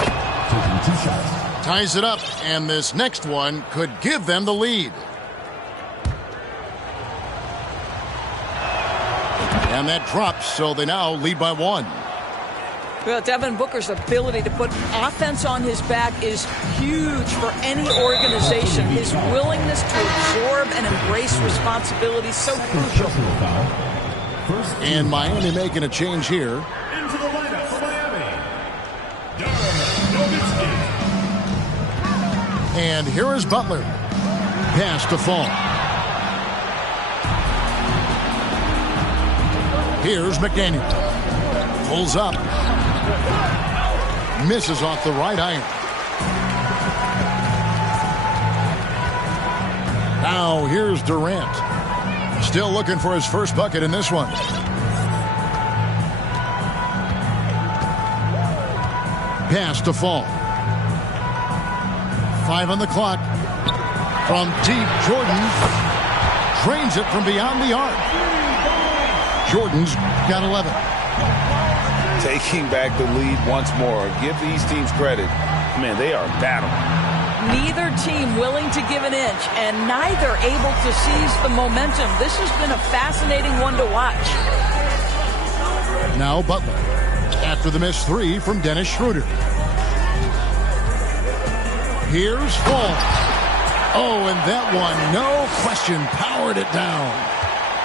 Ties it up, and this next one could give them the lead. And that drops, so they now lead by 1. Well, Devin Booker's ability to put offense on his back is huge for any organization. His willingness to absorb and embrace responsibility is so crucial. And Miami making a change here. Into the lineup for Miami, And here is Butler. Pass to Fall. Here's McDaniel. Pulls up. Misses off the right iron. Now here's Durant. Still looking for his first bucket in this one. Pass to Fall. 5 on the clock. From deep, Jordan drains it from beyond the arc. Jordan's got 11. Taking back the lead once more. Give these teams credit. Man, they are battling. Neither team willing to give an inch, and neither able to seize the momentum. This has been a fascinating one to watch. Now Butler. After the missed 3 from Dennis Schroeder. Here's Fall. Oh, and that one, no question, powered it down.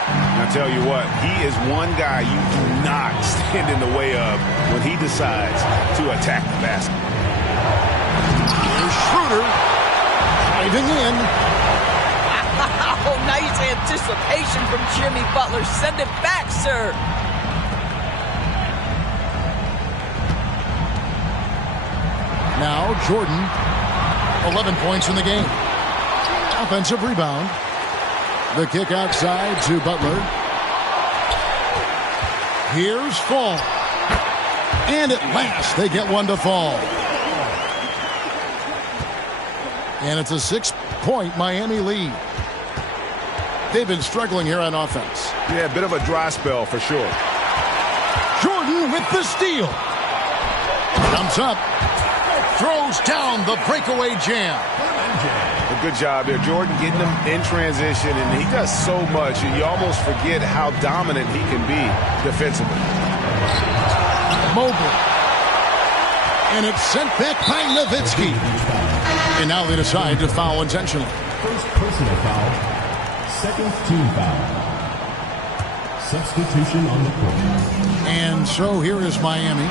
I'll tell you what, he is one guy you do not stand in the way of when he decides to attack the basket. Here's Schroeder driving in. Oh, nice anticipation from Jimmy Butler. Send it back, sir. Now Jordan, 11 points in the game. Offensive rebound. The kick outside to Butler. Here's Fall. And at last they get one to Fall. And it's a 6-point Miami lead. They've been struggling here on offense. Yeah, a bit of a dry spell for sure. Jordan with the steal. Comes up. Throws down the breakaway jam. A good job there. Jordan getting him in transition, and he does so much, and you almost forget how dominant he can be defensively. Mobley. And it's sent back by Nowitzki. And now they decide to foul intentionally. First personal foul. Second team foul. Substitution on the court. And so here is Miami.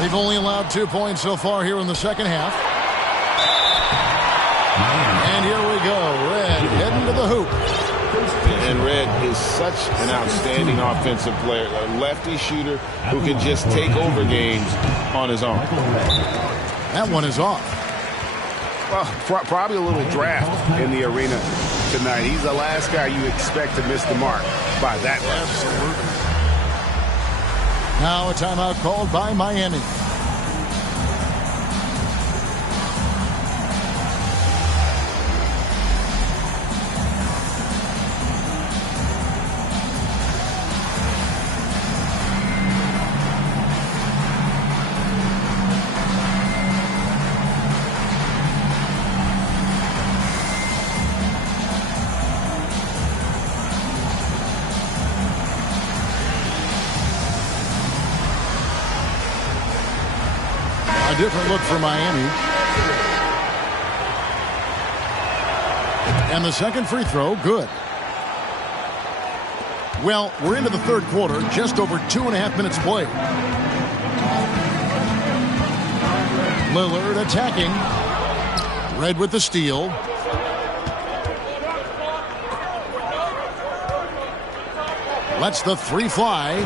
They've only allowed 2 points so far here in the second half. And here we go. Red heading to the hoop. And Red is such an outstanding offensive player, a lefty shooter who can just take over games on his own. That one is off. Well, probably a little draft in the arena tonight. He's the last guy you expect to miss the mark by that much. Absolutely. Now a timeout called by Miami. A different look for Miami. And the second free throw, good. Well, we're into the third quarter, just over 2.5 minutes played. Lillard attacking. Red with the steal. Lets the 3 fly.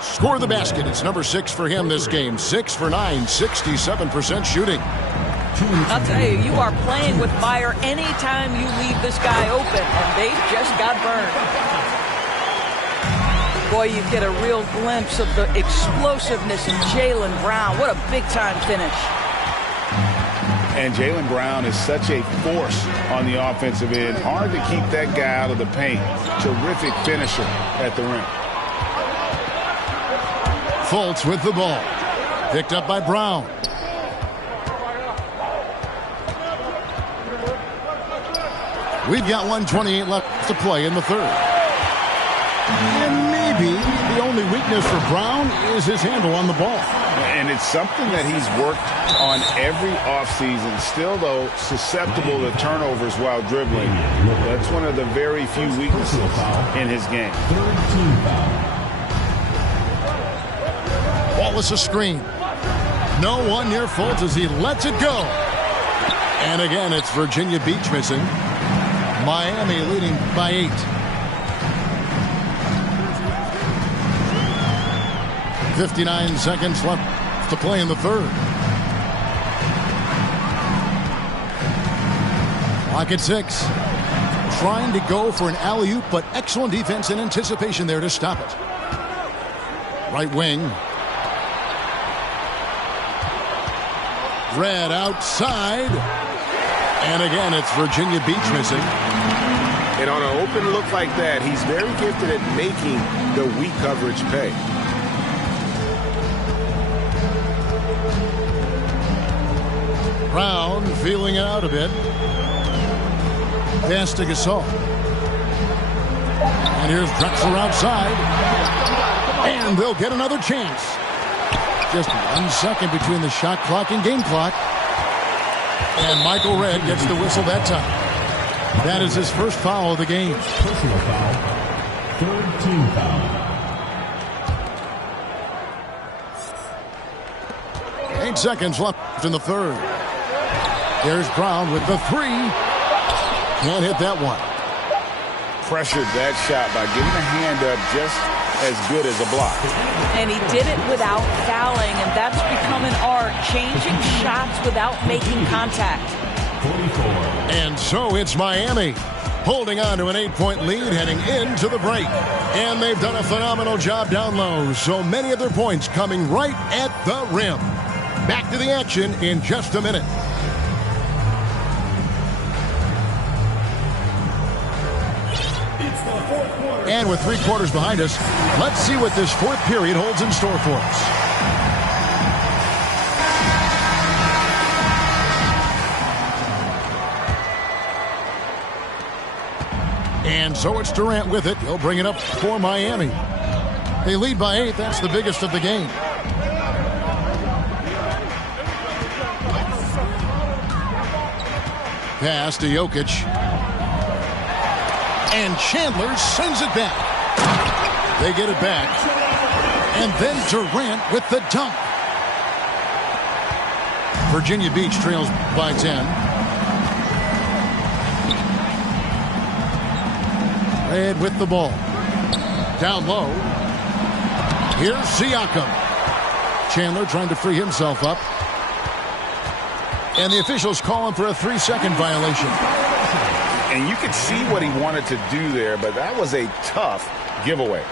Score the basket. It's number 6 for him this game. 6 for 9, 67% shooting. I'll tell you, you are playing with fire anytime you leave this guy open, and they just got burned. Boy, you get a real glimpse of the explosiveness in Jaylen Brown. What a big-time finish. And Jaylen Brown is such a force on the offensive end. Hard to keep that guy out of the paint. Terrific finisher at the rim. Fultz with the ball. Picked up by Brown. We've got 1:28 left to play in the third. And maybe the only only weakness for Brown is his handle on the ball. And it's something that he's worked on every offseason. Still, though, susceptible to turnovers while dribbling. That's one of the very few weaknesses in his game. Third team foul. Wallace a screen. No one near Fultz as he lets it go. And again, it's Virginia Beach missing. Miami leading by 8. .59 seconds left to play in the third. Clock at 6. Trying to go for an alley-oop, but excellent defense and anticipation there to stop it. Right wing. Red outside. And again, it's Virginia Beach missing. And on an open look like that, he's very gifted at making the weak coverage pay. Brown feeling it out a bit. Pass to Gasol. And here's Drexler outside. And they'll get another chance. Just 1 second between the shot clock and game clock. And Michael Redd gets the whistle that time. That is his first foul of the game. Personal foul. Third team foul. 8 seconds left in the third. There's Brown with the 3. Can't hit that one. Pressured that shot by getting a hand up just as good as a block. And he did it without fouling, and that's become an art, changing shots without making contact. 44. And so it's Miami holding on to an 8-point lead heading into the break. And they've done a phenomenal job down low. So many of their points coming right at the rim. Back to the action in just a minute. And with 3 quarters behind us, let's see what this fourth period holds in store for us. And so it's Durant with it. He'll bring it up for Miami. They lead by 8. That's the biggest of the game. Pass to Jokic. And Chandler sends it back. They get it back. And then Durant with the dunk. Virginia Beach trails by 10. Red with the ball. Down low. Here's Siakam. Chandler trying to free himself up. And the officials calling for a 3-second violation. And you could see what he wanted to do there, but that was a tough giveaway.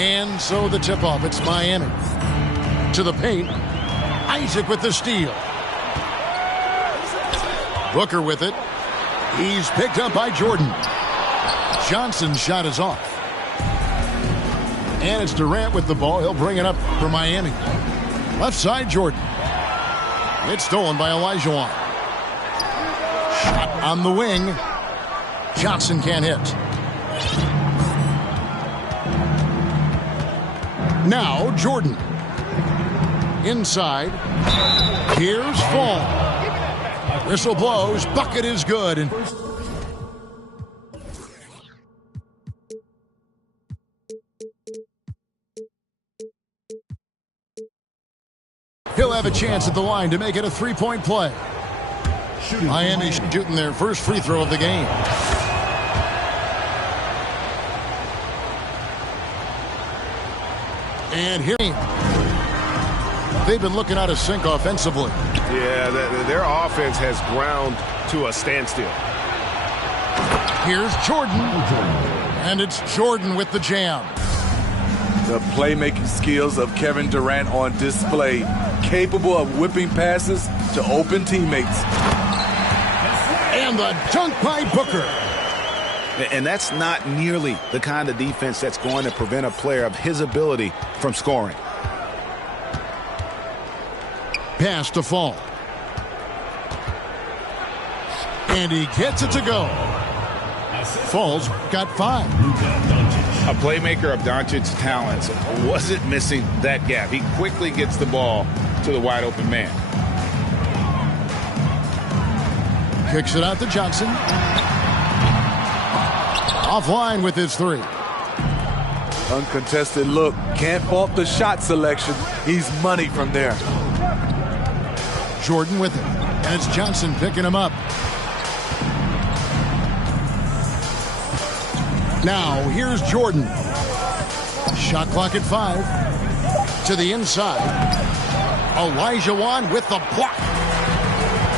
And so the tip-off, it's Miami. To the paint. Isaac with the steal. Booker with it. He's picked up by Jordan. Johnson's shot is off. And it's Durant with the ball. He'll bring it up for Miami. Left side, Jordan. It's stolen by Olajuwon. Shot on the wing. Johnson can't hit. Now Jordan. Inside. Here's Fall. Whistle blows. Bucket is good. And he'll have a chance at the line to make it a three-point play. Miami shooting their first free throw of the game. And here they've been looking out of sync offensively. Yeah, their offense has ground to a standstill. Here's Jordan. And it's Jordan with the jam. The playmaking skills of Kevin Durant on display, capable of whipping passes to open teammates. And the dunk by Booker. And that's not nearly the kind of defense that's going to prevent a player of his ability from scoring. Pass to Fall. And he gets it to go. Fall's got 5. A playmaker of Doncic's talents wasn't missing that gap. He quickly gets the ball to the wide open man. Kicks it out to Johnson. Offline with his 3. Uncontested look. Can't fault the shot selection. He's money from there. Jordan with it. And it's Johnson picking him up. Now, here's Jordan. Shot clock at 5. To the inside. Olajuwon with the block.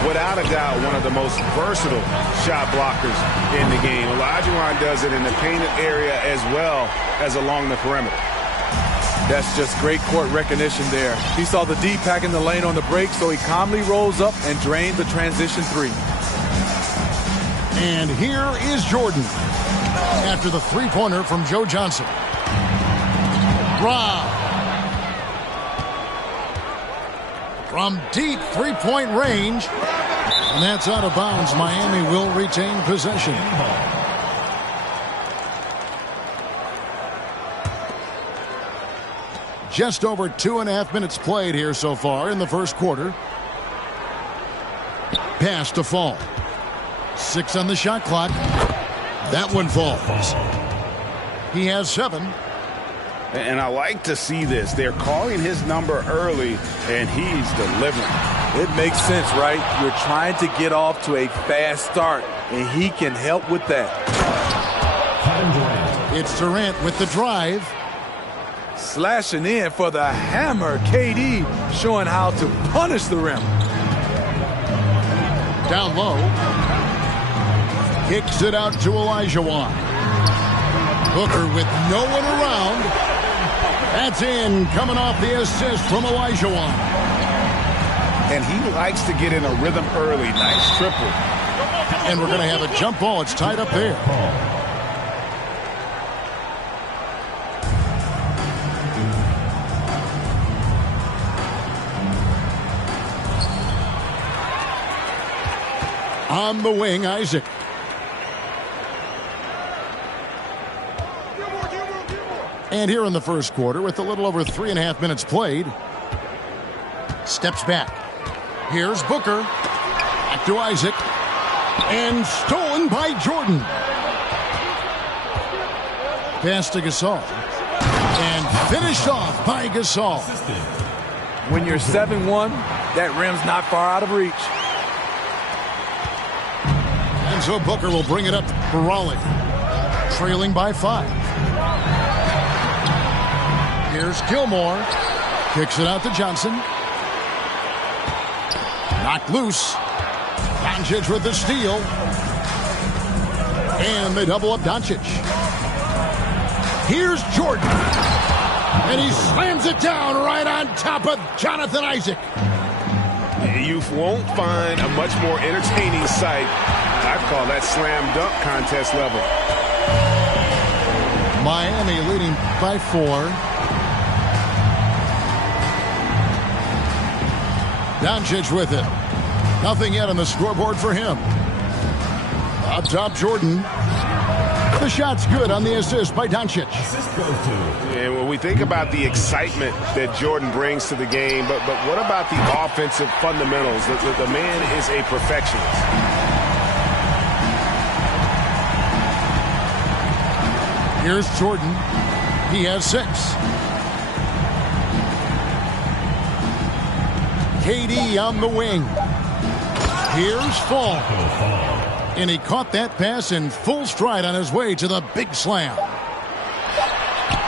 Without a doubt, one of the most versatile shot blockers in the game. Olajuwon does it in the painted area as well as along the perimeter. That's just great court recognition there. He saw the D pack in the lane on the break, so he calmly rolls up and drained the transition 3. And here is Jordan after the three-pointer from Joe Johnson. Rob. From deep three-point range. And that's out of bounds. Miami will retain possession. Just over 2.5 minutes played here so far in the first quarter. Pass to Fall. 6 on the shot clock. That one falls. He has 7. And I like to see this. They're calling his number early, and he's delivering. It makes sense, right? You're trying to get off to a fast start, and he can help with that. It's Durant with the drive. Slashing in for the hammer. KD showing how to punish the rim. Down low. Kicks it out to Olajuwon. Booker with no one around. That's in, coming off the assist from Olajuwon. And he likes to get in a rhythm early. Nice triple. And we're going to have a jump ball. It's tied up there. On the wing, Isaac. And here in the first quarter, with a little over 3.5 minutes played, steps back. Here's Booker. Back to Isaac. And stolen by Jordan. Pass to Gasol. And finished off by Gasol. When you're 7-1, that rim's not far out of reach. And so Booker will bring it up for Raleigh. Trailing by 5. Here's Gilmore. Kicks it out to Johnson. Knocked loose. Doncic with the steal. And they double up Doncic. Here's Jordan. And he slams it down right on top of Jonathan Isaac. You won't find a much more entertaining sight. I'd call that slam dunk contest level. Miami leading by 4. Doncic with it. Nothing yet on the scoreboard for him. Up top, Jordan. The shot's good on the assist by Doncic. And when we think about the excitement that Jordan brings to the game, but what about the offensive fundamentals? The man is a perfectionist. Here's Jordan. He has 6. KD on the wing. Here's Fall. And he caught that pass in full stride on his way to the big slam.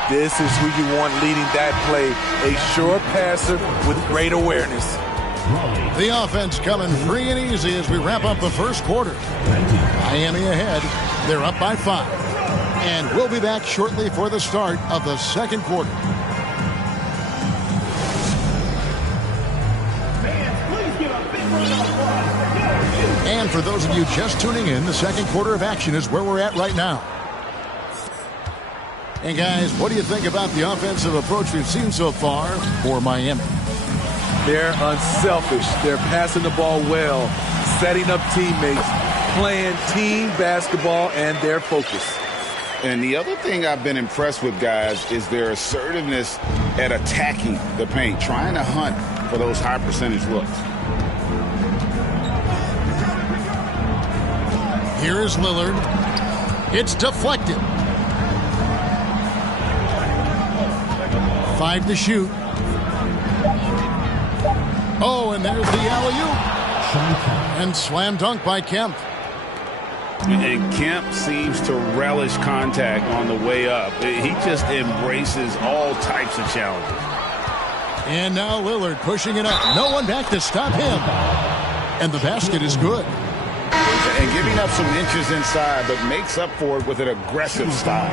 This is who you want leading that play. A sure passer with great awareness. The offense coming free and easy as we wrap up the first quarter. Miami ahead. They're up by 5. And we'll be back shortly for the start of the second quarter. And for those of you just tuning in, the second quarter of action is where we're at right now. And guys, what do you think about the offensive approach we've seen so far for Miami? They're unselfish. They're passing the ball well, setting up teammates, playing team basketball, and their focus. And the other thing I've been impressed with, guys, is their assertiveness at attacking the paint, trying to hunt for those high percentage looks. Here is Lillard. It's deflected. 5 to shoot. Oh, and there's the alley-oop. And slam dunk by Kemp. And Kemp seems to relish contact on the way up. He just embraces all types of challenges. And now Lillard pushing it up. No one back to stop him. And the basket is good. And giving up some inches inside, but makes up for it with an aggressive style.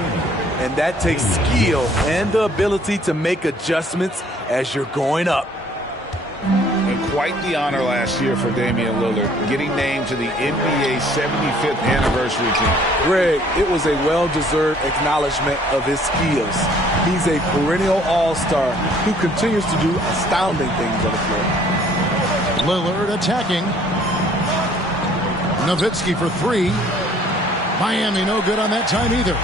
And that takes skill and the ability to make adjustments as you're going up. And quite the honor last year for Damian Lillard, getting named to the NBA 75th anniversary team. Greg, it was a well-deserved acknowledgement of his skills. He's a perennial all-star who continues to do astounding things on the floor. Lillard attacking. Nowitzki for 3. Miami no good on that time either.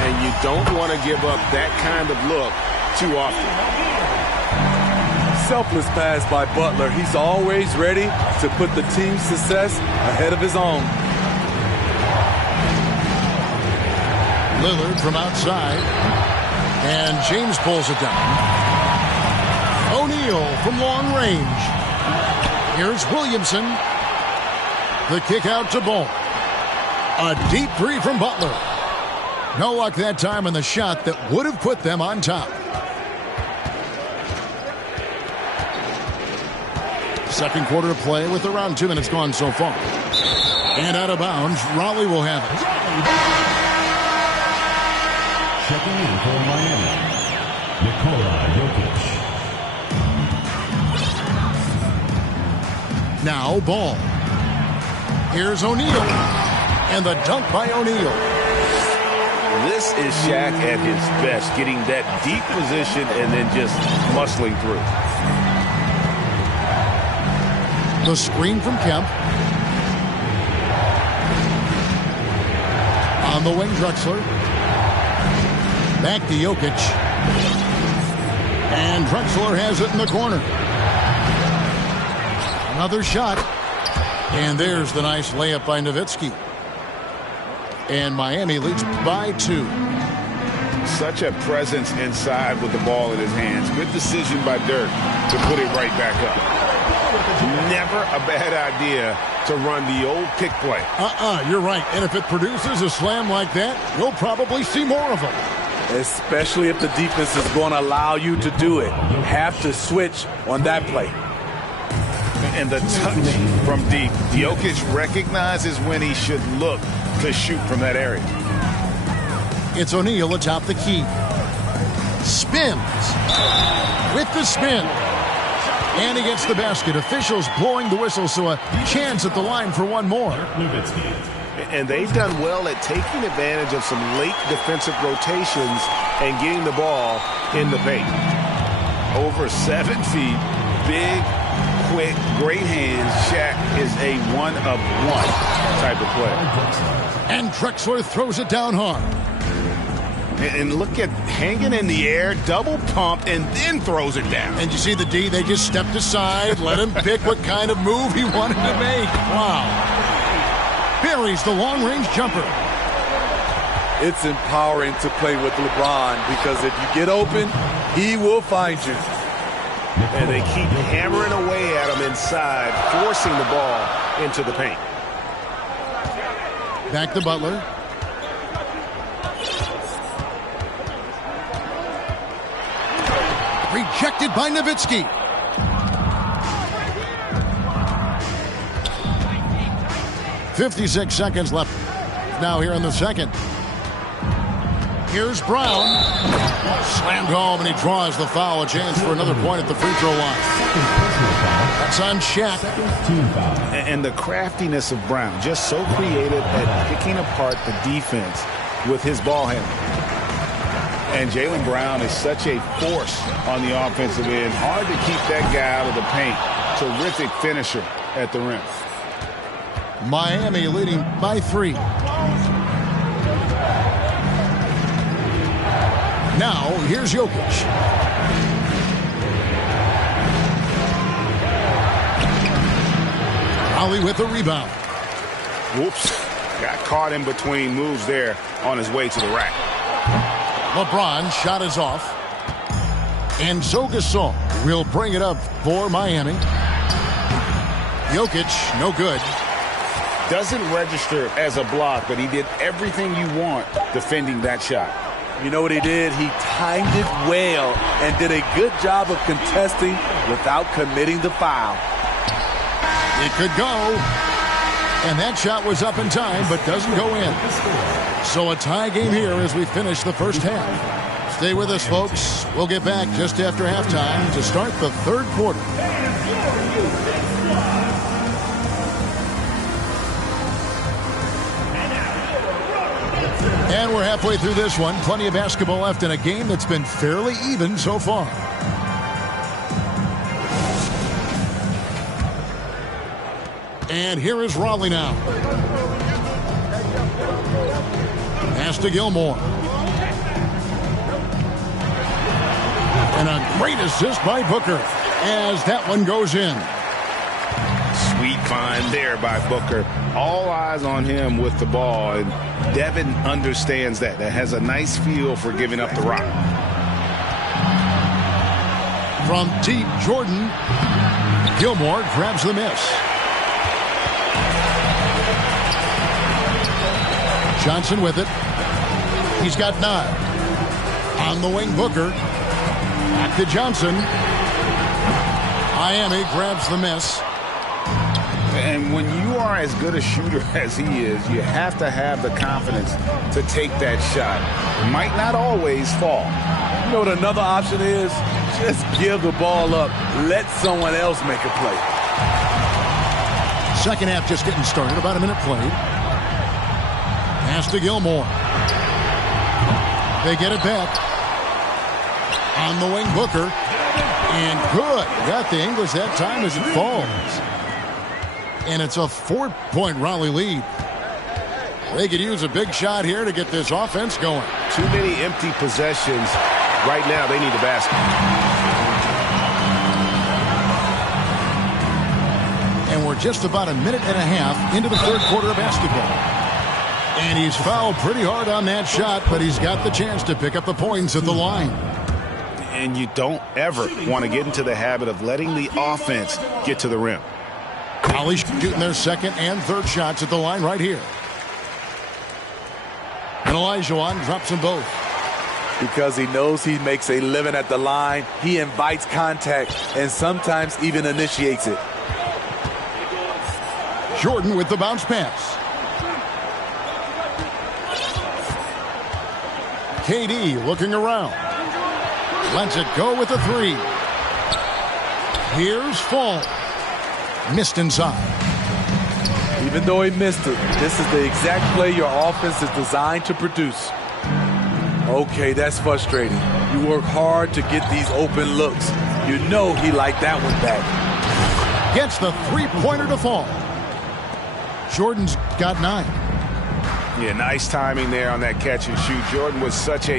And you don't want to give up that kind of look too often. Selfless pass by Butler. He's always ready to put the team's success ahead of his own. Lillard from outside. And James pulls it down. O'Neal from long range. Here's Williamson. The kick out to Ball. A deep 3 from Butler. No luck that time on the shot that would have put them on top. Second quarter of play with around 2 minutes gone so far. And out of bounds, Raleigh will have it. Checking in for Miami, Nikola Jokic. Now Ball. Here's O'Neal. And the dunk by O'Neal. This is Shaq at his best, getting that deep position and then just muscling through. The screen from Kemp. On the wing, Drexler. Back to Jokic. And Drexler has it in the corner. Another shot. And there's the nice layup by Nowitzki. And Miami leads by 2. Such a presence inside with the ball in his hands. Good decision by Dirk to put it right back up. Never a bad idea to run the old pick play. You're right. And if it produces a slam like that, you'll probably see more of them. Especially if the defense is going to allow you to do it. Have to switch on that play. And the touch from deep. Jokic recognizes when he should look to shoot from that area. It's O'Neal atop the key. spins with the spin. And he gets the basket. Officials blowing the whistle, so a chance at the line for one more. And they've done well at taking advantage of some late defensive rotations and getting the ball in the paint. Over 7 feet, big, quick, great hands. Shaq is a one-of-one type of player. And Drexler throws it down hard. And look at hanging in the air, double pump, and then throws it down. And you see the D, they just stepped aside, let him pick what kind of move he wanted to make. Wow. Buries the long-range jumper. It's empowering to play with LeBron because if you get open, he will find you. And they keep hammering away at him inside, forcing the ball into the paint. Back to Butler. Rejected by Nowitzki. .56 seconds left now here in the second. Here's Brown. Slammed home, and he draws the foul. A chance for another point at the free throw line. That's on Shaq. And the craftiness of Brown, just so creative at picking apart the defense with his ball handling. And Jaylen Brown is such a force on the offensive end. Hard to keep that guy out of the paint. Terrific finisher at the rim. Miami leading by 3. Now, here's Jokic. Raleigh with the rebound. Whoops. Got caught in between moves there on his way to the rack. LeBron shot is off. And Gasol will bring it up for Miami. Jokic, no good. Doesn't register as a block, but he did everything you want defending that shot. You know what he did? He timed it well and did a good job of contesting without committing the foul. It could go. And that shot was up in time, but doesn't go in. So a tie game here as we finish the first half. Stay with us, folks. We'll get back just after halftime to start the third quarter. And we're halfway through this one. Plenty of basketball left in a game that's been fairly even so far. And here is Raleigh now. Pass to Gilmore. And a great assist by Booker as that one goes in. Sweet find there by Booker. All eyes on him with the ball, and Devin understands that. That has a nice feel for giving up the rock. From deep, Jordan. Gilmore grabs the miss. Johnson with it. He's got 9. On the wing, Booker. Back to Johnson. Miami grabs the miss. And when you are as good a shooter as he is, you have to have the confidence to take that shot. It might not always fall. You know what another option is? Just give the ball up. Let someone else make a play. Second half just getting started. About a minute played. Pass to Gilmore. They get it back. On the wing, Booker. And good. Got the English that time as it falls. And it's a 4-point Raleigh lead. They could use a big shot here to get this offense going. Too many empty possessions. Right now, they need a basket. And we're just about a minute and a half into the third quarter of basketball. And he's fouled pretty hard on that shot, but he's got the chance to pick up the points at the line. And you don't ever want to get into the habit of letting the offense get to the rim. Raleigh shooting their second and third shots at the line right here. And Olajuwon drops them both. Because he knows he makes a living at the line, he invites contact and sometimes even initiates it. Jordan with the bounce pass. KD looking around. Lets it go with a three. Here's Fall. Missed inside. Even though he missed it, this is the exact play your offense is designed to produce. Okay, that's frustrating. You work hard to get these open looks. You know he liked that one back. Gets the three-pointer to Fall. Jordan's got 9. Yeah, nice timing there on that catch and shoot. Jordan was such a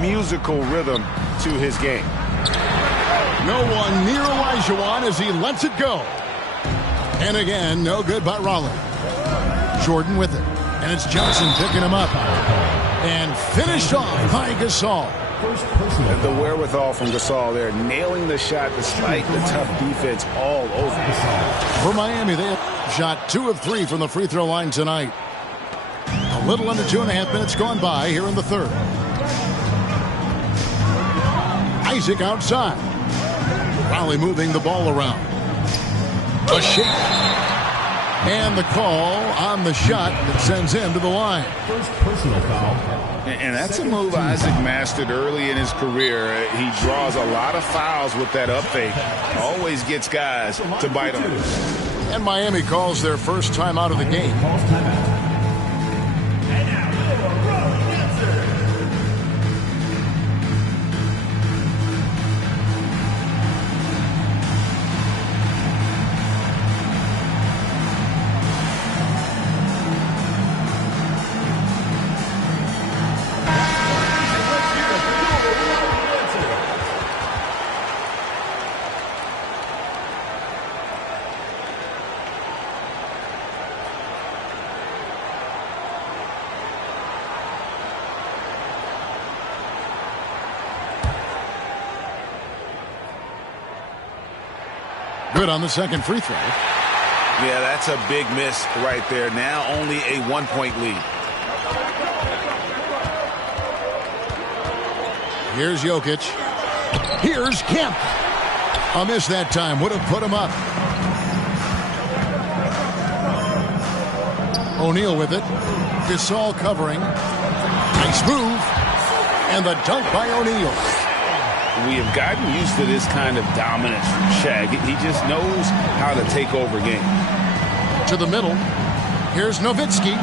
musical rhythm to his game. No one near Olajuwon as he lets it go. And again, no good by Raleigh. Jordan with it. And it's Johnson picking him up. And finished off by Gasol. And the wherewithal from Gasol there, nailing the shot despite the tough defense all over. For Miami, they have shot 2 of 3 from the free throw line tonight. A little under 2.5 minutes gone by here in the third. Isaac outside. Raleigh moving the ball around. A shake. And the call on the shot that sends him to the line. First personal foul. And that's a move Isaac mastered early in his career. He draws a lot of fouls with that up fake. Always gets guys to bite on it. And Miami calls their first time out of the game. Good on the second free throw. Yeah, that's a big miss right there. Now only a 1-point lead. Here's Jokic. Here's Kemp. A miss that time. Would have put him up. O'Neal with it. Gasol covering. Nice move. And the dunk by O'Neal. We have gotten used to this kind of dominance from Shaq. He just knows how to take over games. To the middle. Here's Nowitzki.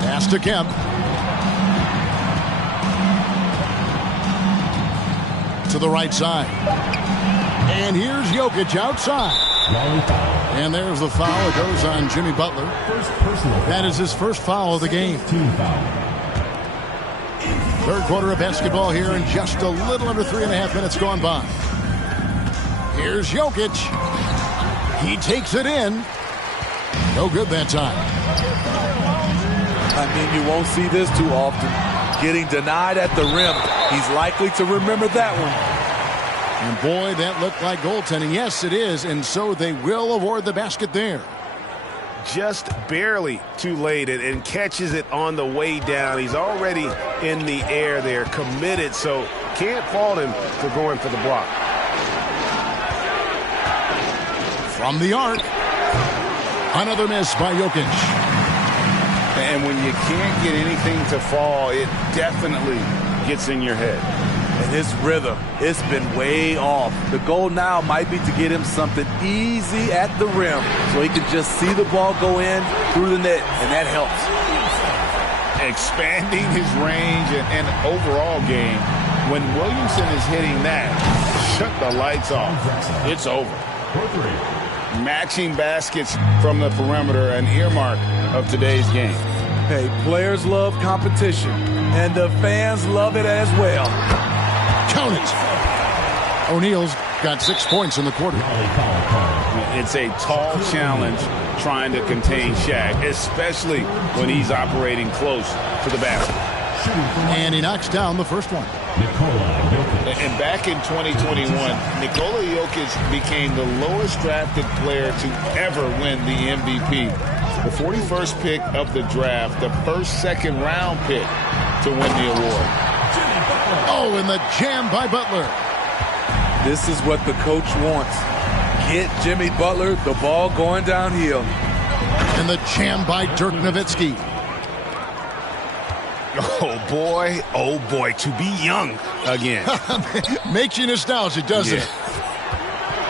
Pass to Kemp. To the right side. And here's Jokic outside. And there's the foul. It goes on Jimmy Butler. That is his first foul of the game. Third quarter of basketball here in just a little under 3.5 minutes gone by. Here's Jokic. He takes it in. No good that time. I mean, you won't see this too often. Getting denied at the rim. He's likely to remember that one. And boy, that looked like goaltending. Yes, it is. And so they will award the basket there. Just barely too late and catches it on the way down. He's already in the air there, committed, so can't fault him for going for the block. From the arc, another miss by Jokic. And when you can't get anything to fall, it definitely gets in your head. And his rhythm, it's been way off. The goal now might be to get him something easy at the rim so he can just see the ball go in through the net, and that helps. Expanding his range and overall game. When Williamson is hitting that, shut the lights off. It's over. Matching baskets from the perimeter, an earmark of today's game. Hey, players love competition, and the fans love it as well. Count it. O'Neal's got 6 points in the quarter. It's a tall challenge trying to contain Shaq, especially when he's operating close to the basket. And he knocks down the first one. And back in 2021, Nikola Jokic became the lowest drafted player to ever win the MVP. The 41st pick of the draft, the first second-round pick to win the award. Oh, and the jam by Butler. This is what the coach wants. Get Jimmy Butler the ball going downhill. And the jam by Dirk Nowitzki. Oh boy, to be young again. Makes you nostalgic, doesn't it?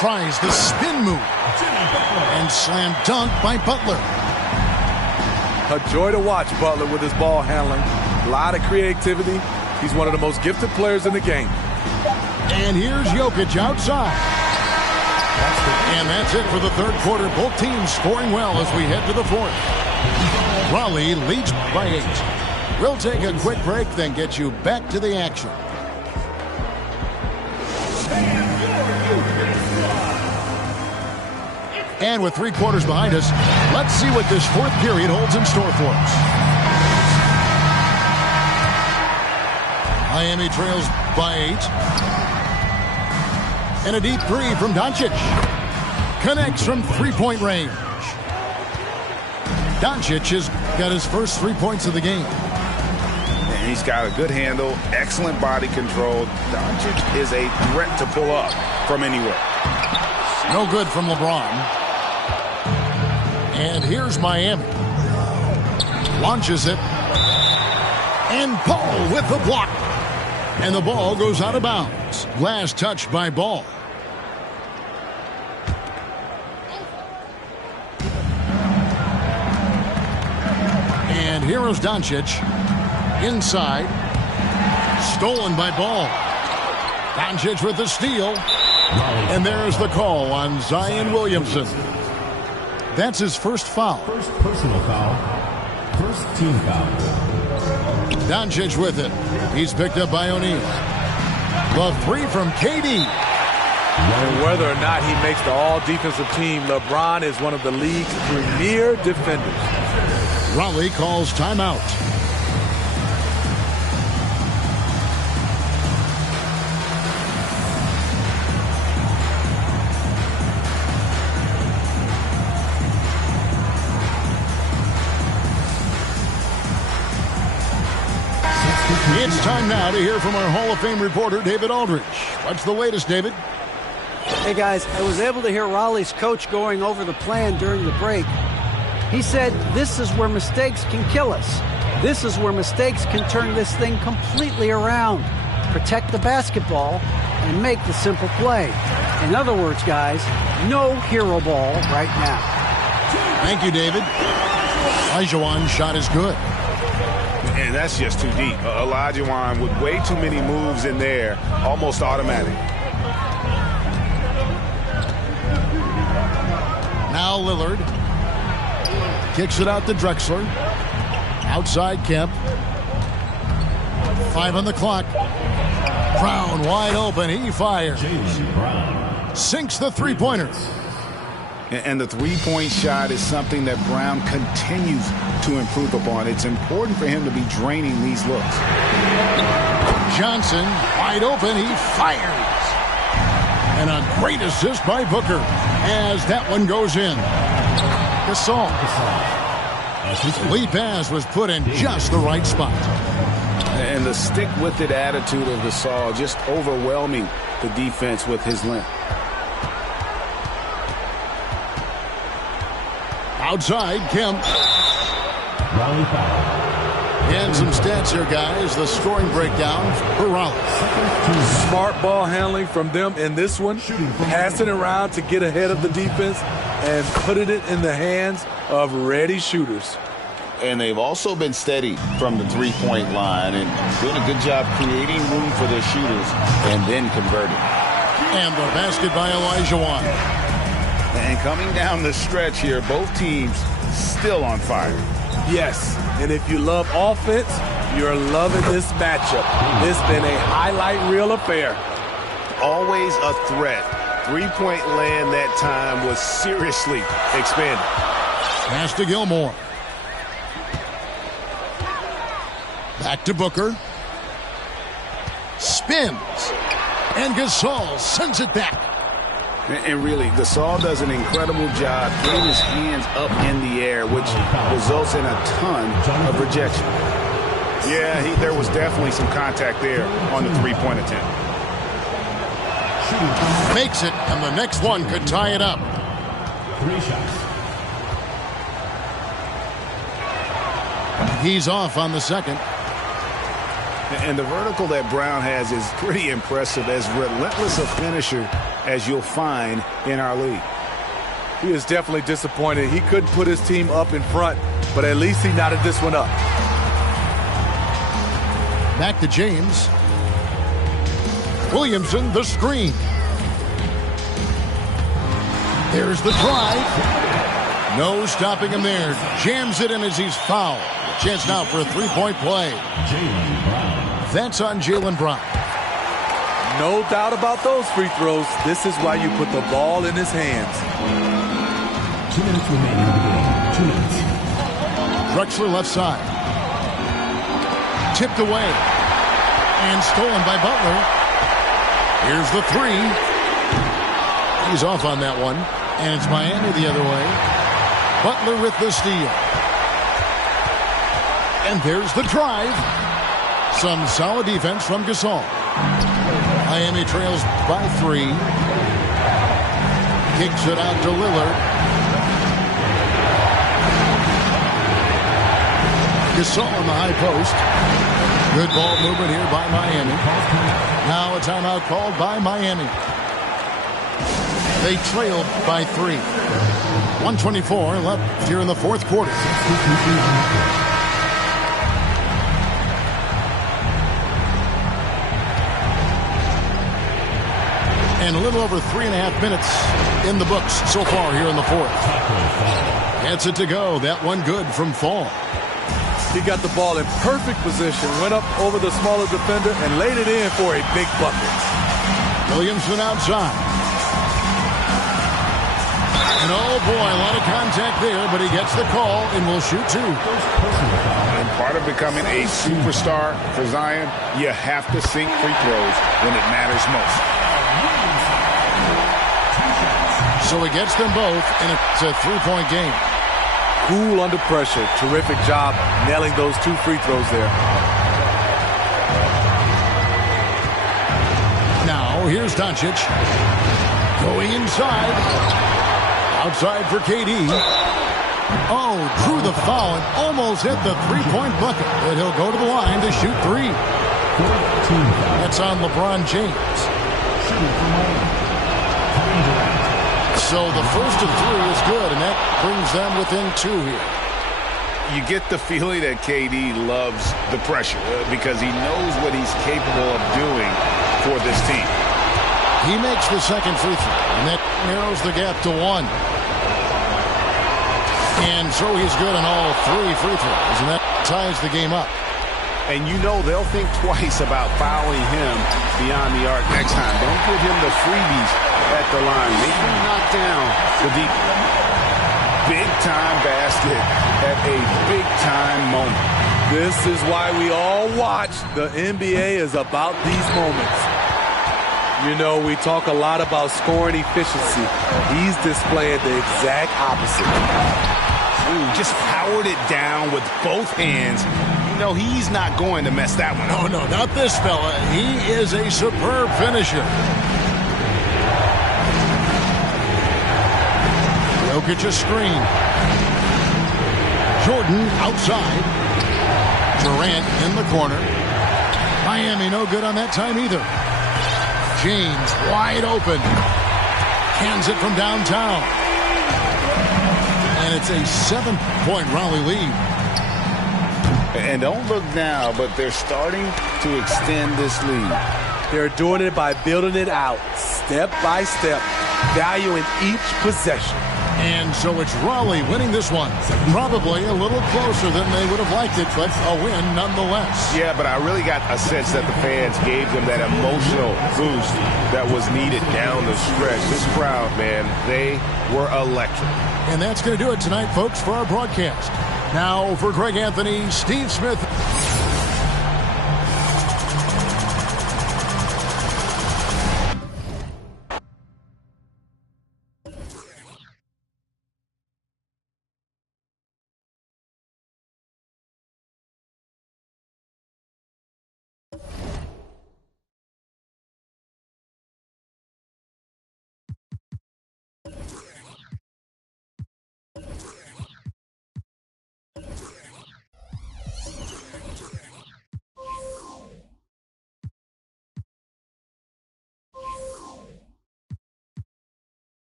Tries the spin move. And slam dunk by Butler. A joy to watch Butler with his ball handling. A lot of creativity. He's one of the most gifted players in the game. And here's Jokic outside. And that's it for the third quarter. Both teams scoring well as we head to the fourth. Raleigh leads by 8. We'll take a quick break, then get you back to the action. And with 3 quarters behind us, let's see what this fourth period holds in store for us. Miami trails by 8. And a deep 3 from Doncic. Connects from three-point range. Doncic has got his first 3 points of the game. And he's got a good handle, excellent body control. Doncic is a threat to pull up from anywhere. No good from LeBron. And here's Miami. Launches it. And Paul with the block. And the ball goes out of bounds. Last touch by Ball. And here is Doncic. Inside. Stolen by Ball. Doncic with the steal. And there's the call on Zion Williamson. That's his first foul. First personal foul. First team foul. Doncic with it. He's picked up by O'Neal. The 3 from KD. And whether or not he makes the all-defensive team, LeBron is one of the league's premier defenders. Raleigh calls timeout. It's time now to hear from our Hall of Fame reporter, David Aldridge. What's the latest, David? Hey, guys, I was able to hear Raleigh's coach going over the plan during the break. He said, this is where mistakes can kill us. This is where mistakes can turn this thing completely around. Protect the basketball and make the simple play. In other words, guys, no hero ball right now. Thank you, David. Olajuwon's shot is good. And that's just too deep. Olajuwon with way too many moves in there, almost automatic. Now Lillard. Kicks it out to Drexler. Outside Kemp. 5 on the clock. Brown wide open. He fires. Sinks the three-pointer. And the three-point shot is something that Brown continues to improve upon. It's important for him to be draining these looks. Johnson wide open. He fires. And a great assist by Booker as that one goes in. Gasol. Lead pass was put in just the right spot. And the stick-with-it attitude of Gasol just overwhelming the defense with his length. Outside, Kemp. And some stats here, guys. The scoring breakdown for Raleigh. Smart ball handling from them in this one. Passing around to get ahead of the defense and putting it in the hands of ready shooters. And they've also been steady from the three-point line and doing a good job creating room for their shooters and then converting. And the basket by Olajuwon. And coming down the stretch here, both teams still on fire. Yes, and if you love offense, you're loving this matchup. It's been a highlight reel affair. Always a threat. Three-point land that time was seriously expanded. Pass to Gilmore. Back to Booker. Spins. And Gasol sends it back. And really, Gasol does an incredible job getting his hands up in the air, which results in a ton of rejection. Yeah, there was definitely some contact there on the three-point attempt. Makes it, and the next one could tie it up. 3 shots. He's off on the second. And the vertical that Brown has is pretty impressive, as relentless a finisher as you'll find in our league. He is definitely disappointed. He couldn't put his team up in front, but at least he knotted this one up. Back to James. Williamson, the screen. There's the drive. No stopping him there. Jams it in as he's fouled. Chance now for a three-point play. Jaylen Brown. That's on Jaylen Brown. No doubt about those free throws. This is why you put the ball in his hands. 2 minutes remaining in the game. 2 minutes. Drexler left side. Tipped away. And stolen by Butler. Here's the three. He's off on that one. And it's Miami the other way. Butler with the steal. And there's the drive. Some solid defense from Gasol. Miami trails by 3. Kicks it out to Lillard. Gasol on the high post. Good ball movement here by Miami. Now a timeout called by Miami. They trail by 3. 124 left here in the fourth quarter. And a little over 3.5 minutes in the books so far here in the fourth. Gets it to go. That one good from Fall. He got the ball in perfect position, went up over the smaller defender, and laid it in for a big bucket. Williamson outside. And oh boy, a lot of contact there, but he gets the call and will shoot 2. And part of becoming a superstar for Zion, you have to sink free throws when it matters most. So he gets them both, and it's a 3-point game. Cool under pressure. Terrific job nailing those 2 free throws there. Now, here's Doncic. Going inside. Outside for KD. Oh, drew the foul and almost hit the 3-point bucket. But he'll go to the line to shoot 3. That's on LeBron James. So the first of 3 is good, and that brings them within 2 here. You get the feeling that KD loves the pressure because he knows what he's capable of doing for this team. He makes the second free throw, and that narrows the gap to 1. And so he's good on all 3 free throws, and that ties the game up. And you know they'll think twice about fouling him beyond the arc next time. Don't give him the freebies at the line. Make him knock down the deep. Big-time basket at a big-time moment. This is why we all watch. The NBA is about these moments. You know, we talk a lot about scoring efficiency. He's displaying the exact opposite. Ooh, just powered it down with both hands. You know, he's not going to mess that one up. Oh, no, not this fella. He is a superb finisher. Jokic a screen. Jordan outside. Durant in the corner. Miami no good on that time either. James wide open. Cans it from downtown. And it's a 7-point Raleigh lead. And don't look now, but they're starting to extend this lead. They're doing it by building it out, step by step, valuing each possession. And so it's Raleigh winning this one. Probably a little closer than they would have liked it, but a win nonetheless. Yeah, but I really got a sense that the fans gave them that emotional boost that was needed down the stretch. This crowd, man, they were electric. And that's going to do it tonight, folks, for our broadcast. Now for Greg Anthony, Steve Smith.